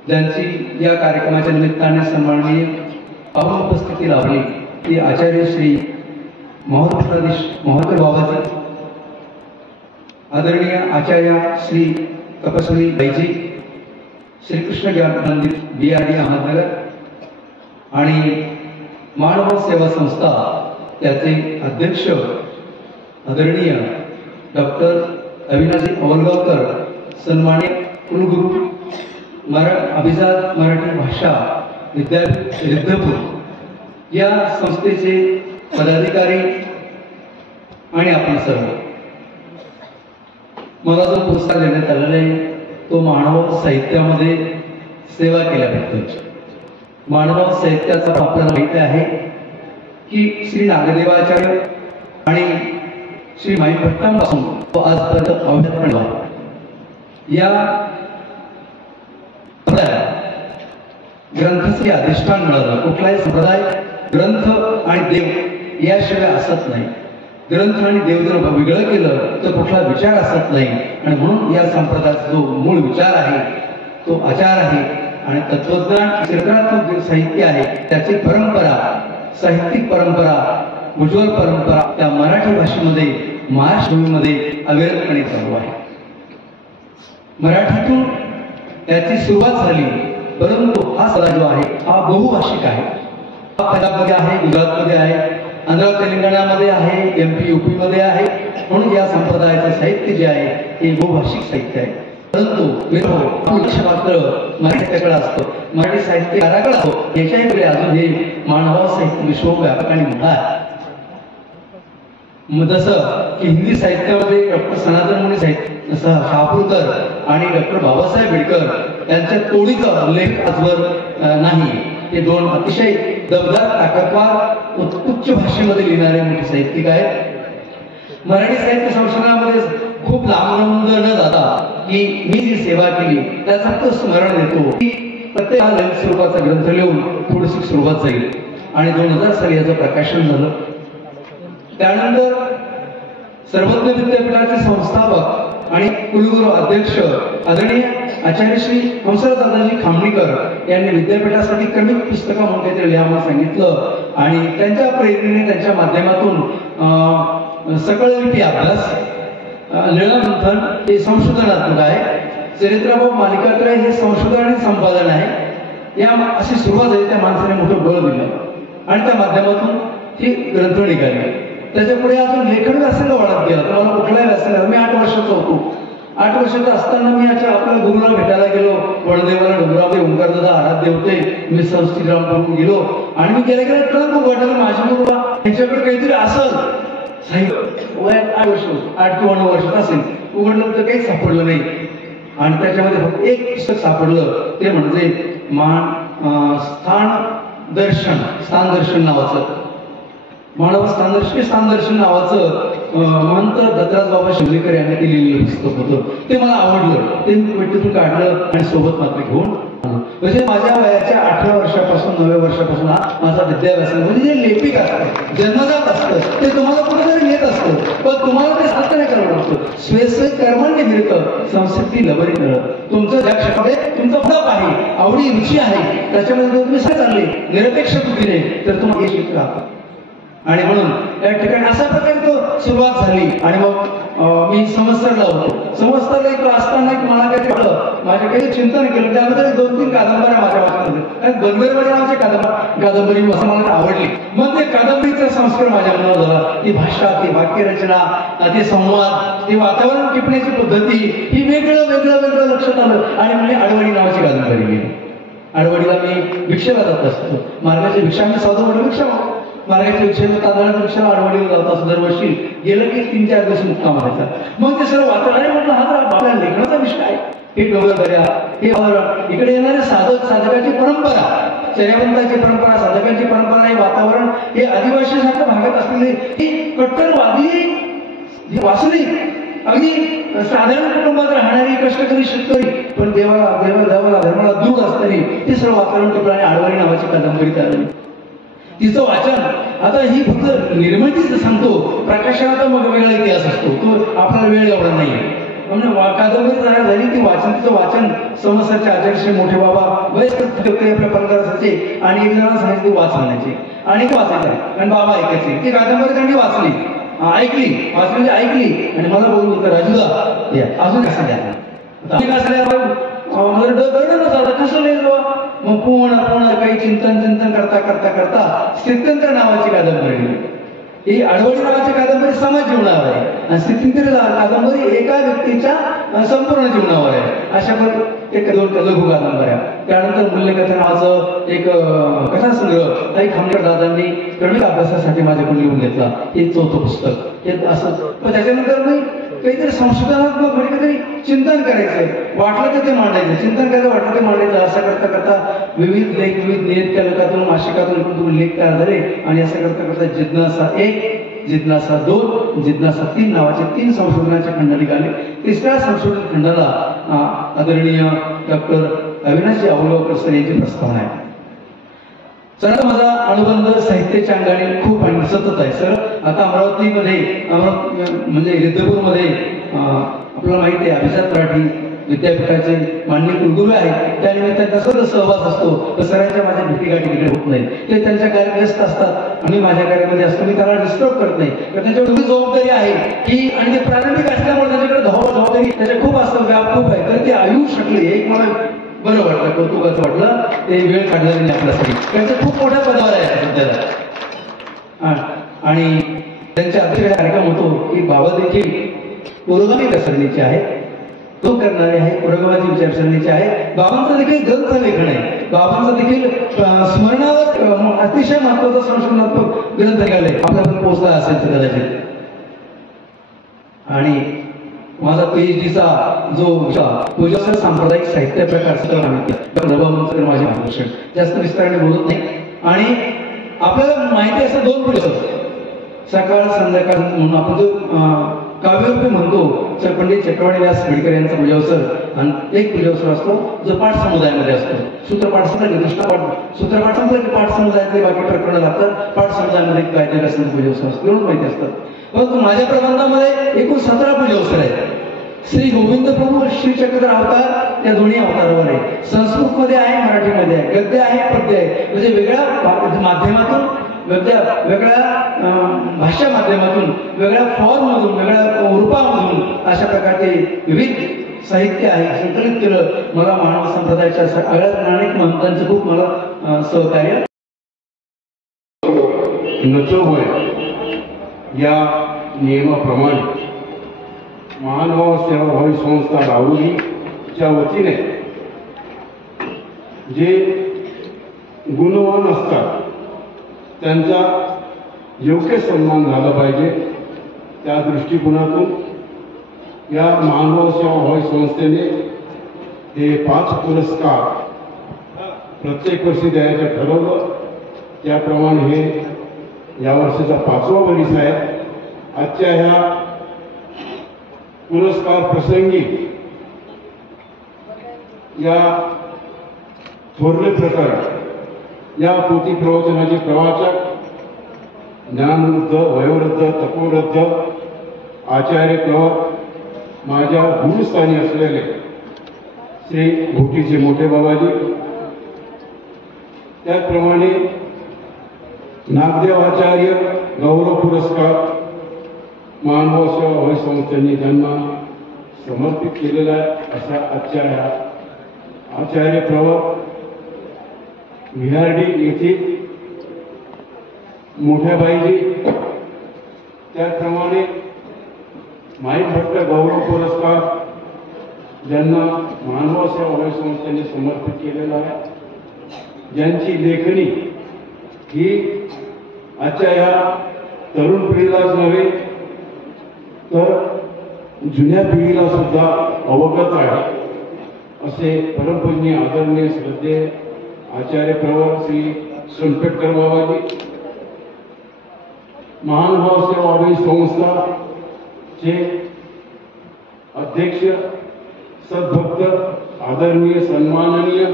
ज्यांची या कार्यक्रमाच्या निमित्ताने सन्माननीय पावन उपस्थिती लाभली ती आचार्य श्री मोहकर बाबाजी, आदरणीय आचार्य श्री तपस्वी बाईजी, श्रीकृष्ण ज्ञान मंदिर BRD अहमदनगर आणि मानव सेवा संस्था त्याचे अध्यक्ष आदरणीय डॉक्टर अविनाशी अवलगावकर, सन्मानित कुलगुरू अभिजात मराठी भाषा विद्यापीठ विद्यापूर या संस्थेचे पदाधिकारी आणि आपण सर्व, मला जो पुरस्कार देण्यात आलेला आहे तो मानव साहित्यामध्ये सेवा केल्याबद्दल. मानव साहित्याचा आपल्याला माहिती आहे की श्री नागदेवाचार्य आणि श्री माई भट्टांपासून तो आजपर्यंत अव्याहतपणे या ग्रंथाचे अधिष्ठान मिळालं. कुठलाही संप्रदाय ग्रंथ आणि देव याशिवाय असत नाही. ग्रंथ आणि देव जर वेगळं केलं तर कुठला विचार असत नाही. आणि म्हणून या संप्रदायाचा जो मूळ विचार आहे तो आचार आहे आणि तत्वज्ञान चरित्रात्मक साहित्य आहे त्याची परंपरा, साहित्यिक परंपरा, उज्ज्वल परंपरा त्या मराठी भाषेमध्ये महाराष्ट्र भूमीमध्ये अविरतपणे चालू आहे. मराठीतून त्याची सुरुवात झाली, परंतु हा सदा जो आहे हा बहुभाषिक आहे. हा पंजाबमध्ये आहे, गुजरातमध्ये आहे, आंध्र तेलंगणामध्ये आहे, MP UP मध्ये आहे. म्हणून या संप्रदायाचं साहित्य जे आहे हे बहुभाषिक साहित्य आहे. परंतु मात्र मराठीकडे असतो, मराठी साहित्यकाराकडे असतो. याच्याही पुढे अजून हे मानव साहित्य विश्वव्यापक आणि मोठा आहे. जसं की हिंदी साहित्यामध्ये डॉक्टर सनातन मुनी साहित्य शहापूरकर आणि डॉक्टर बाबासाहेब आंबेडकर यांच्या तोडीचा लेख आजवर नाही. हे दोन अतिशय दमदार, ताकदवार, उच्च भाषेमध्ये लिहिणारे मोठे साहित्यिक आहेत. मराठी साहित्य संशोधनामध्ये खूप लांब न जाता की मी जी सेवा केली त्याचा फक्त स्मरण देतो की प्रत्येक ललित स्वरूपाचा ग्रंथ लिहून थोडीशी सुरुवात जाईल आणि 2000 साली याचं प्रकाशन झालं. त्यानंतर सर्वज्ञ विद्यापीठाचे संस्थापक आणि कुलगुरू अध्यक्ष आदरणीय आचार्य श्री हंसराज दादाजी खामणीकर यांनी विद्यापीठासाठी क्रमिक पुस्तकं म्हणून काहीतरी लिहायला सांगितलं आणि त्यांच्या प्रेरणेने त्यांच्या माध्यमातून सकळ लिपी अभ्यास, लीळामंथन हे संशोधनात्मक आहे. चरित्रभाव मालिकात्रय हे संशोधन आणि संपादन आहे. या अशी सुरुवात झाली. त्या माणसाने मोठं बळ दिलं आणि त्या माध्यमातून ही ग्रंथ निघाली. त्याच्यापुढे अजून लेखन व्यासंग वाढत गेला. तर मला कुठलाही व्यासंग, मी 8 वर्षाचा होतो. 8 वर्षाचा असताना मी आपल्या गुरुला भेटायला गेलो. वडदेवाला डोंगरावते ओंकारदादा आराध्य होते. मी संस्थितराम प्रभू गेलो आणि मी गेल्या कळत वाटलं माझ्या गुरुला ह्याच्याकडे काहीतरी असेल. वयात 8 वर्ष, 8 किंवा 9 वर्षात असेल. उघडलं तर काहीच सापडलं नाही आणि त्याच्यामध्ये फक्त एक पुस्तक सापडलं, ते म्हणजे स्थान दर्शन नावाचं, मानव स्थानदर्शन नावाचं महंत दत्तराज बाबा शिवलेकर यांनी लिहिलेलं पुस्तक होतं. ते मला आवडलं. ते मी पेटीतून काढलं आणि सोबत मात्र घेऊन म्हणजे माझ्या वयाच्या 18 वर्षापासून 9 वर्षापासून हा माझा विद्याभ्यास. म्हणजे जे लेपिक असतं, जन्मजात असतं, ते तुम्हाला कुठेतरी येत असतं, पण तुम्हाला ते साध्य नाही करावं लागतं. स्वेस्व कर्मांनी मिळतं, संस्कृती लबरी मिळत. तुमचं ज्या क्षेत्रामध्ये तुमचा फलक आहे, आवडी रुची आहे, त्याच्यामध्ये तुम्ही चालले निरपेक्ष बुद्धीने तर तुम्हाला यश येत राहतं. आणि म्हणून या ठिकाणी अशा प्रकारे तो सुरुवात झाली. आणि मग मी संवत्सरला होतो. संवत्सरला एक असताना मला काय कळलं, माझ्या काही चिंतन केलं. त्यामध्ये 2-3 कादंबऱ्या माझ्या वाचल्या. बनवेरवाडी नावाची कादंबरी असं मला आवडली. मग ते कादंबरीचा संस्कार माझ्या मनावर झाला. ती भाषा, ती वाक्यरचना, ते संवाद, ती वातावरण टिपण्याची पद्धती, ही वेगळं लक्षात आलं. आणि म्हणजे आडवडी नावाची कादंबरी लिहिली. आडवडीला मी भिक्षेला जात असतो. मार्गाची भिक्षा मी साधं भिक्षा मार्गाच्या भिक्षेला, तांदळाच्या भिक्षेला आडवडीला जात असतो. दरवर्षी गेलं की 3-4 दिवस मुक्काम व्हायचा. मग ते सर्व वातावरण म्हटलं हा तर आपल्या लेखनाचा विषय आहे. हे डोंगरदऱ्या, हे इकडे येणारे साधकाची परंपरा, चर्यावंताची परंपरा, साधकांची परंपरा, हे वातावरण, हे आदिवासीसारख्या भागात असलेले ही कट्टरवादी वासनिक अगदी साधारण कुटुंबात राहणारी कष्टकरी शेतकरी पण धर्माला दृढ असताना ते सर्व वातावरण टिपलं आणि आडवारी नावाची कादंबरी तयार झाली. तिचं वाचन आता ही फक्त निर्मितीच सांगतो, प्रकाशनाचा मग वेगळा इतिहास असतो, तो आपला वेळ एवढा नाही. म्हणजे कादंबरी तयार झाली की तिचं वाचन समस्याचे आचार्य मोठे बाबा वयस्कर आपल्या पंधराचे आणि एक जणांना सांगितलं वाच म्हणायचे आणि वाचायचं आणि बाबा ऐकायचे. ती कादंबरी त्यांनी वाचली म्हणजे ऐकली आणि मला बोलू होतं राजूदा अजून कसं द्या कसं लिहिलं. मग पूर्ण काही चिंतन करता स्थित्यंतर नावाची कादंबरी लिहिली. ही आडवडी नावाची कादंबरी समाज जीवनावर आहे आणि स्थित्यंतर कादंबरी एका व्यक्तीच्या संपूर्ण जीवनावर आहे. अशा एक दोन लघु कादंबऱ्या. त्यानंतर मूल्यकथा नावाचं एक कथासंग्रह काही खामकर दादांनी क्रमिक अभ्यासासाठी माझ्याकडून लिहून घेतला. हे 4थं पुस्तक. हे असं पण त्याच्यानंतर मी काहीतरी संशोधनात्मक म्हणजे काहीतरी चिंतन करायचं वाटलं तर ते मांडायचं, चिंतन करायचं वाटलं ते मांडायचं. असं करता विविध लेख विविध नियतकालिकातून मासिकातून लेख तयार झाले आणि असं करता जिज्ञासा 1, जिज्ञासा 2, जिज्ञासा 3 नावाचे 3 संशोधनाचे खंड निघाले. 3ऱ्या संशोधन खंडाला आदरणीय डॉक्टर अविनाशजी आवळकर सर यांची प्रस्तावना आहे. सर माझा अनुबंध साहित्याच्या अंगाने खूप आणि सतत आहे. सर आता अमरावतीमध्ये म्हणजे रिद्धपूरमध्ये आपल्याला माहिती आहे अभिजात मराठी विद्यापीठाचे माननीय कुलगुरू आहेत. त्यानिमित्ताने सतत सहवास असतो. तर सरांच्या माझ्या भेटीगाठी तिकडे होत नाही. ते त्यांच्या कार्यात व्यस्त असतात, आम्ही माझ्या कार्यामध्ये असतो. मी त्याला डिस्टर्ब करत नाही. तर त्यांच्यावर एवढी जबाबदारी आहे की आणि ते प्रारंभिक असल्यामुळे त्यांच्याकडे जबाबदारी त्याच्या खूप असतं, व्याप खूप आहे. तर ते आयु शकले एक मला बरं वाटलं, कौतुकाचं वाटलं. ते वेळ काढला नाही आपल्यासाठी. त्यांचं खूप मोठ्या पदावर आहे सध्याला. आणि त्यांच्या अध्यक्ष कार्यक्रम होतो की बाबा देखील पुरोगामी विचारसरणीचे आहे, तो करणारे आहे, पुरोगामाची विचारसरणीचे आहे. बाबांचं देखील ग्रंथ लेखन आहे. बाबांचं देखील स्मरणावर अतिशय महत्वाचा संशोधनात्मक ग्रंथ निघाले. आपल्यापर्यंत पोहोचला असेल तर कदाचित. आणि माझा PhDचा जो पूजासर सांप्रदायिक साहित्य प्रकारचं माझे मार्गदर्शन जास्त विस्ताराने बोलत नाही. आणि आपल्याला माहिती असं 2 पूजासर सकाळ संध्याकाळ म्हणून आपण जो काव्यरूपी म्हणतो तर पंडित चक्रवाणी व्यास बिडकर यांचा पूजावसर आणि एक पूजावसर असतो जो पाठ समुदायामध्ये असतो. सूत्रपाठ संपला की कृष्णपाठ, सूत्रपाठ संपला की पाठ समुदायातले बाकी प्रकरणं लागतात. पाठ समुदायामध्ये कायदे असतात पूजावसर असतो एवढंच माहिती असतात. परंतु माझ्या प्रबंधामध्ये एकूण 17 पूजावसर आहेत. श्री गोविंद प्रभू श्री चक्रधर अवतार या दोन्ही अवतारावर आहे. संस्कृतमध्ये आहे, मराठीमध्ये आहे, गद्य आहे, पद्य आहे. म्हणजे वेगळ्या माध्यमातून वेगळ्या भाषा माध्यमातून वेगळ्या फॉर्ममधून वेगळ्या रूपामधून अशा प्रकारचे विविध साहित्य आहे संकलित केलं. मला मानव संप्रदायाच्या सगळ्या अनेक महंतांचं खूप मला सहकार्य. नच होय या नियमाप्रमाणे महानुभाव सेवाभावी संस्था राहुरीच्या वतीने जे गुणवान असतात त्यांचा योग्य सन्मान झाला पाहिजे. त्या दृष्टिकोनातून या महानुभाव सेवाभावी संस्थेने हे 5 पुरस्कार प्रत्येक वर्षी द्यायचं ठरवलं. त्याप्रमाणे हे यावर्षीचा 5वा वरीस आहे. आजच्या ह्या पुरस्कार प्रसंगी या थोरले प्रकरण या पोथी प्रवचनाचे प्रवाचक ज्ञानवृद्ध, वयोवृद्ध, तपोवृद्ध, आचार्य प्रवर माझ्या गुरुस्थानी असलेले श्री घोटीचे मोठे बाबाजी, त्याचप्रमाणे नागदेव आचार्य गौरव पुरस्कार महानुभाव सेवाभावी संस्थेने त्यांना समर्पित केलेला आहे. असा आजच्या ह्या आचार्य प्रवर विहारडी येथील मोठ्या बाईजी, त्याचप्रमाणे माई भट्ट गौरव पुरस्कार ज्यांना महानुभाव सेवाभावी संस्थेने समर्पित केलेला आहे. ज्यांची लेखणी ही आजच्या ह्या तरुण पिढीलाच नव्हे तर जुन्या पिढीला सुद्धा अवगत आहे. असे परमपूजनीय आदरणीय श्रद्धेय आचार्य प्रवर श्री सोनपेटकर बाबाजी, महानुभाव सेवाभावी संस्थाचे अध्यक्ष सद्भक्त आदरणीय सन्माननीय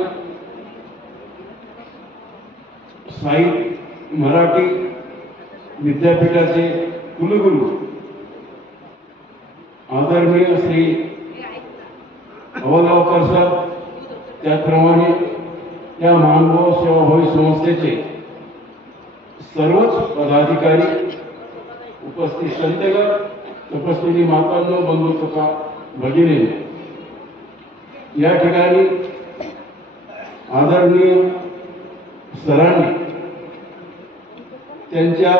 साहित्य मराठी विद्यापीठाचे कुलगुरू आदरणीय श्री अवलावकर सर, त्याचप्रमाणे या मानव सेवाभावी संस्थेचे सर्वच पदाधिकारी, उपस्थित संतगण, उपस्थिती मातांनो, बंधू तथा भगिनी, या ठिकाणी आदरणीय सरांनी त्यांच्या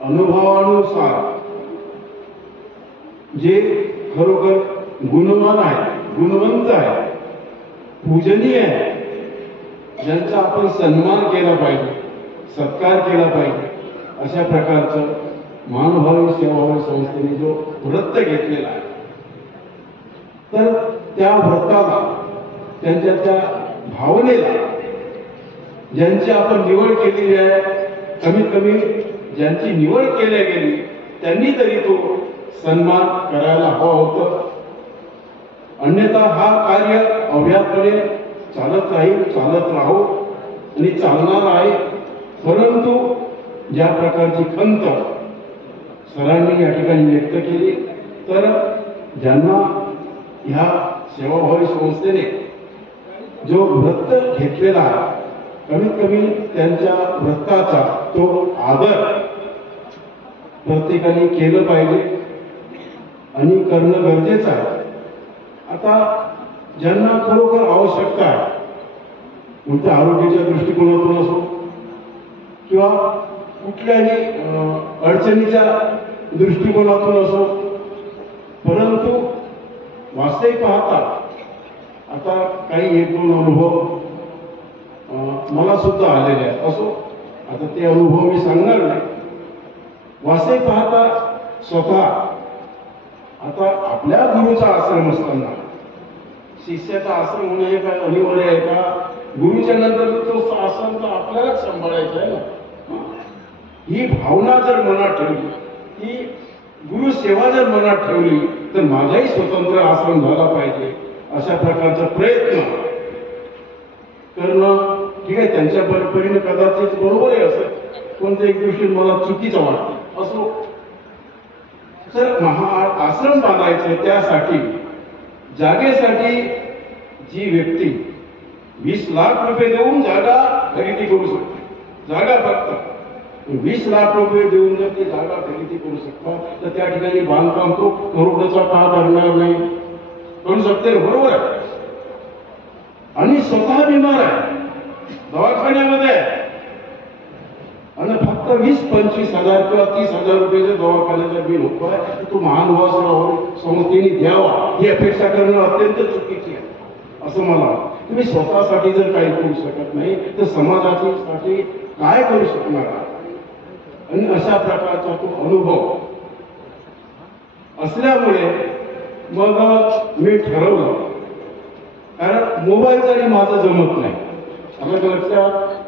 अनुभवानुसार जे खरोखर गुणवान आहे, गुणवंत आहे, पूजनीय आहे, ज्यांचा आपण सन्मान केला पाहिजे, सत्कार केला पाहिजे, अशा प्रकारचं मानभावी सेवाभावी संस्थेने जो व्रत घेतलेला आहे, तर त्या व्रताला, त्यांच्या त्या भावनेला ज्यांची आपण निवड केलेली आहे, कमीत कमी ज्यांची निवड केली गेली त्यांनी तरी तो सन्मान करायला हवा होतं. अन्यथा हा कार्य अव्याहतपणे चालत राहील, चालत राहू आणि चालणार आहे. परंतु ज्या प्रकारची खंत सरांनी या ठिकाणी व्यक्त केली, तर ज्यांना ह्या सेवाभावी संस्थेने जो व्रत घेतलेला आहे, कमीत कमी त्यांच्या व्रताचा तो आदर प्रत्येकाने केलं पाहिजे आणि करणं गरजेचं आहे. आता ज्यांना खरोखर आवश्यकता आहे, मग त्या आरोग्याच्या दृष्टिकोनातून असो किंवा कुठल्याही अडचणीच्या दृष्टिकोनातून असो, परंतु वास्तविक पाहता आता काही एक दोन अनुभव मला सुद्धा आलेले आहेत. असो, आता ते अनुभव मी सांगणार नाही. वास्तविक पाहता स्वतः आता आपल्या गुरुचा आश्रम असताना शिष्याचा आश्रम होणं हे काय अनिवार्य आहे का? गुरुच्या नंतर तो आश्रम तर आपल्यालाच सांभाळायचा आहे ना. ही भावना जर मनात ठेवली, ही गुरु सेवा जर मनात ठेवली, तर माझाही स्वतंत्र आश्रम झाला पाहिजे अशा प्रकारचा प्रयत्न करणं ठीक आहे. त्यांच्या परीने कदाचित बरोबर आहे, असं कोणत्या एक गोष्टी मला चुकीचं वाटतं असो. तर आश्रम बांधायचं, त्यासाठी जागेसाठी जी व्यक्ती 20 लाख रुपये देऊन जागा खरेदी करू शकते, जागा फक्त 20 लाख रुपये देऊन जर ती जागा खरेदी करू शकता, तर त्या ठिकाणी बांधकाम तो करोडचा का करणार नाही? करू शकते, बरोबर आहे. आणि स्वतः बिमार आहे, दवाखान्यामध्ये आहे, आणि फक्त 20-25 हजार किंवा 30,000 रुपयाच्या दवाखान्याचा बिल होतो आहे, तो महानुभाव संस्थेने द्यावा ही अपेक्षा करणं अत्यंत चुकीची आहे असं मला वाटतं. तुम्ही स्वतःसाठी जर काही करू शकत नाही, तर समाजासाठी काय करू शकणार? आणि अशा प्रकारचा तो अनुभव असल्यामुळे मग मी ठरवलं, कारण मोबाईल जरी माझं जमत नाही, आपल्या लक्षात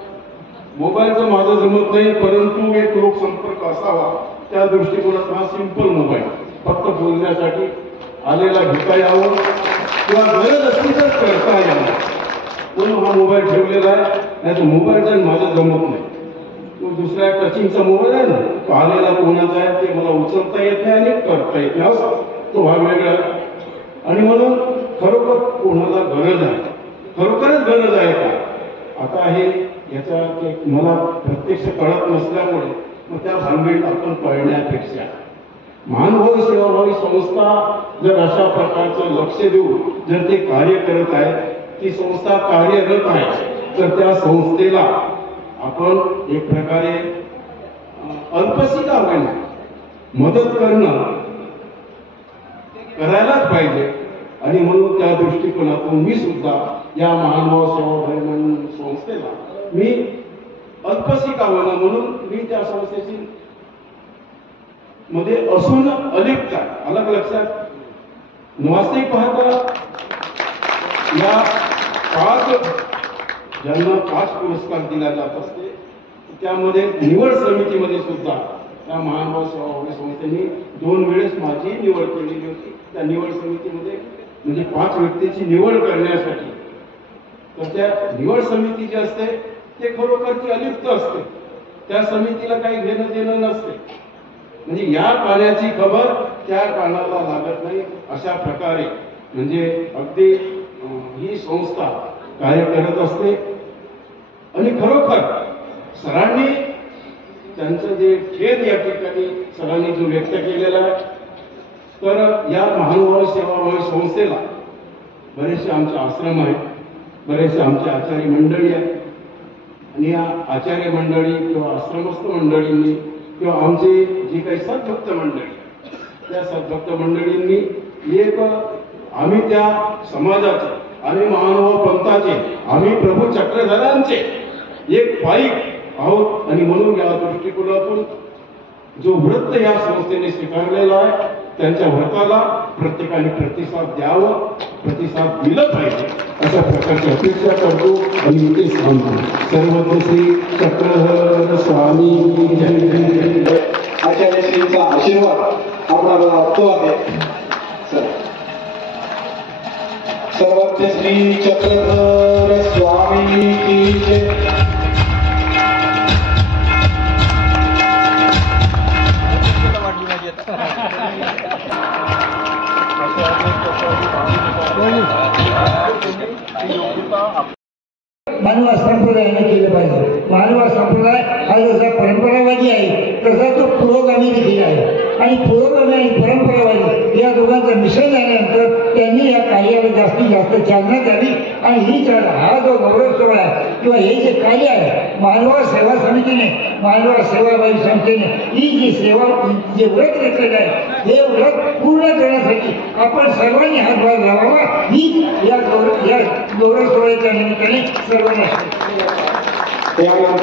मोबाईलचं माझं जमत नाही, परंतु एक लोकसंपर्क असावा त्या दृष्टिकोनात हा सिंपल मोबाईल फक्त बोलण्यासाठी आलेला घेता यावं किंवा गरज असली तर करता यावं म्हणून हा मोबाईल ठेवलेला आहे. नाही तर मोबाईलचं माझं जमत नाही. तो दुसऱ्या टचिंगचा मोबाईल आहे ना, तो आलेला कोणाचा आहे ते मला उचलता येत नाही आणि करता येत नाही, असं तो हा वेगळा. आणि म्हणून खरोखर कोणाला गरज आहे, खरोखरच गरज आहे का? आता हे याचा मला प्रत्यक्ष कळत नसल्यामुळे मग त्या भानगडीत आपण कळण्यापेक्षा मानभावी सेवाभावी संस्था जर अशा प्रकारचं लक्ष देऊन जर ते कार्य करत आहे, ती संस्था कार्यरत आहे, तर त्या संस्थेला आपण एक प्रकारे अल्पशी का होईना मदत करणं करायलाच पाहिजे. आणि म्हणून त्या दृष्टिकोनातून मी सुद्धा या मानव सेवाभावी संस्थेला मी अल्पशी का होईना म्हणून मी त्या संस्थेची मध्ये असून अलिप्त आहे. अलग लक्षात वास्तविक पाहता या 5 ज्यांना 5 पुरस्कार दिला जात असते, त्यामध्ये निवड समितीमध्ये सुद्धा त्या महानुभाव सेवाभावी संस्थेने 2 वेळेस माझी निवड केलेली होती. त्या निवड समितीमध्ये म्हणजे 5 व्यक्तीची निवड करण्यासाठी. तर त्या निवड समिती जी असते ते खरोखरची अलिप्त असते, त्या समितीला काही घेणं देणं नसते. म्हणजे या पाण्याची खबर त्या कानाला लागत नाही, अशा प्रकारे म्हणजे अगदी ही संस्था कार्य करत असते. आणि खरोखर सरांनी त्यांचं जे खेद या ठिकाणी सरांनी जो व्यक्त केलेला आहे, तर या महानुभाव सेवाभावी संस्थेला बरेचसे आमचे आश्रम आहेत, बरेचसे आमचे आचार्य मंडळी आहेत. आणि या आचार्य मंडळी किंवा आश्रमस्थ मंडळींनी किंवा आमची जी काही सद्भक्त मंडळी, त्या सद्भक्त मंडळींनी एक आम्ही त्या समाजाचे, आम्ही महानुभाव पंथाचे, आम्ही प्रभू चक्रधरांचे एक पाईक आहोत. आणि म्हणून या दृष्टिकोनातून जो व्रत या संस्थेने स्वीकारलेला आहे त्यांच्या व्रताला प्रत्येकाने प्रतिसाद द्यावं, प्रतिसाद दिलं पाहिजे अशा प्रकारची अपेक्षा करतो. आणि ते सांगतो सर्वत्र श्री चक्रधर स्वामी आचार्यश्रींचा आशीर्वाद आपल्याला लाभतो आहे. सर्वत्र श्री चक्रधर स्वामी की जय. मानवा संप्रदायाने केलं पाहिजे. मानवा संप्रदाय हा जसा परंपरावादी आहे तसा तो पुरोगामी देखील आहे. आणि पुरोगामी आणि परंपरावादी या दोघांचं मिश्रण झाल्यानंतर त्यांनी या कार्याला जास्तीत जास्त चालना द्यावी. आणि ही चालना, हा जो गौरव सोहळा आहे किंवा हे जे कार्य आहे मानवा सेवा समितीने, मानवा सेवाभावी संस्थेने ही जी सेवा, जे व्रत घेतलेलं आहे हे व्रत पूर्ण करण्यासाठी आपण सर्वांनी हातभार लावावा. ही या गौरव सोहळ्याच्या निमित्ताने सर्वांना यानंतर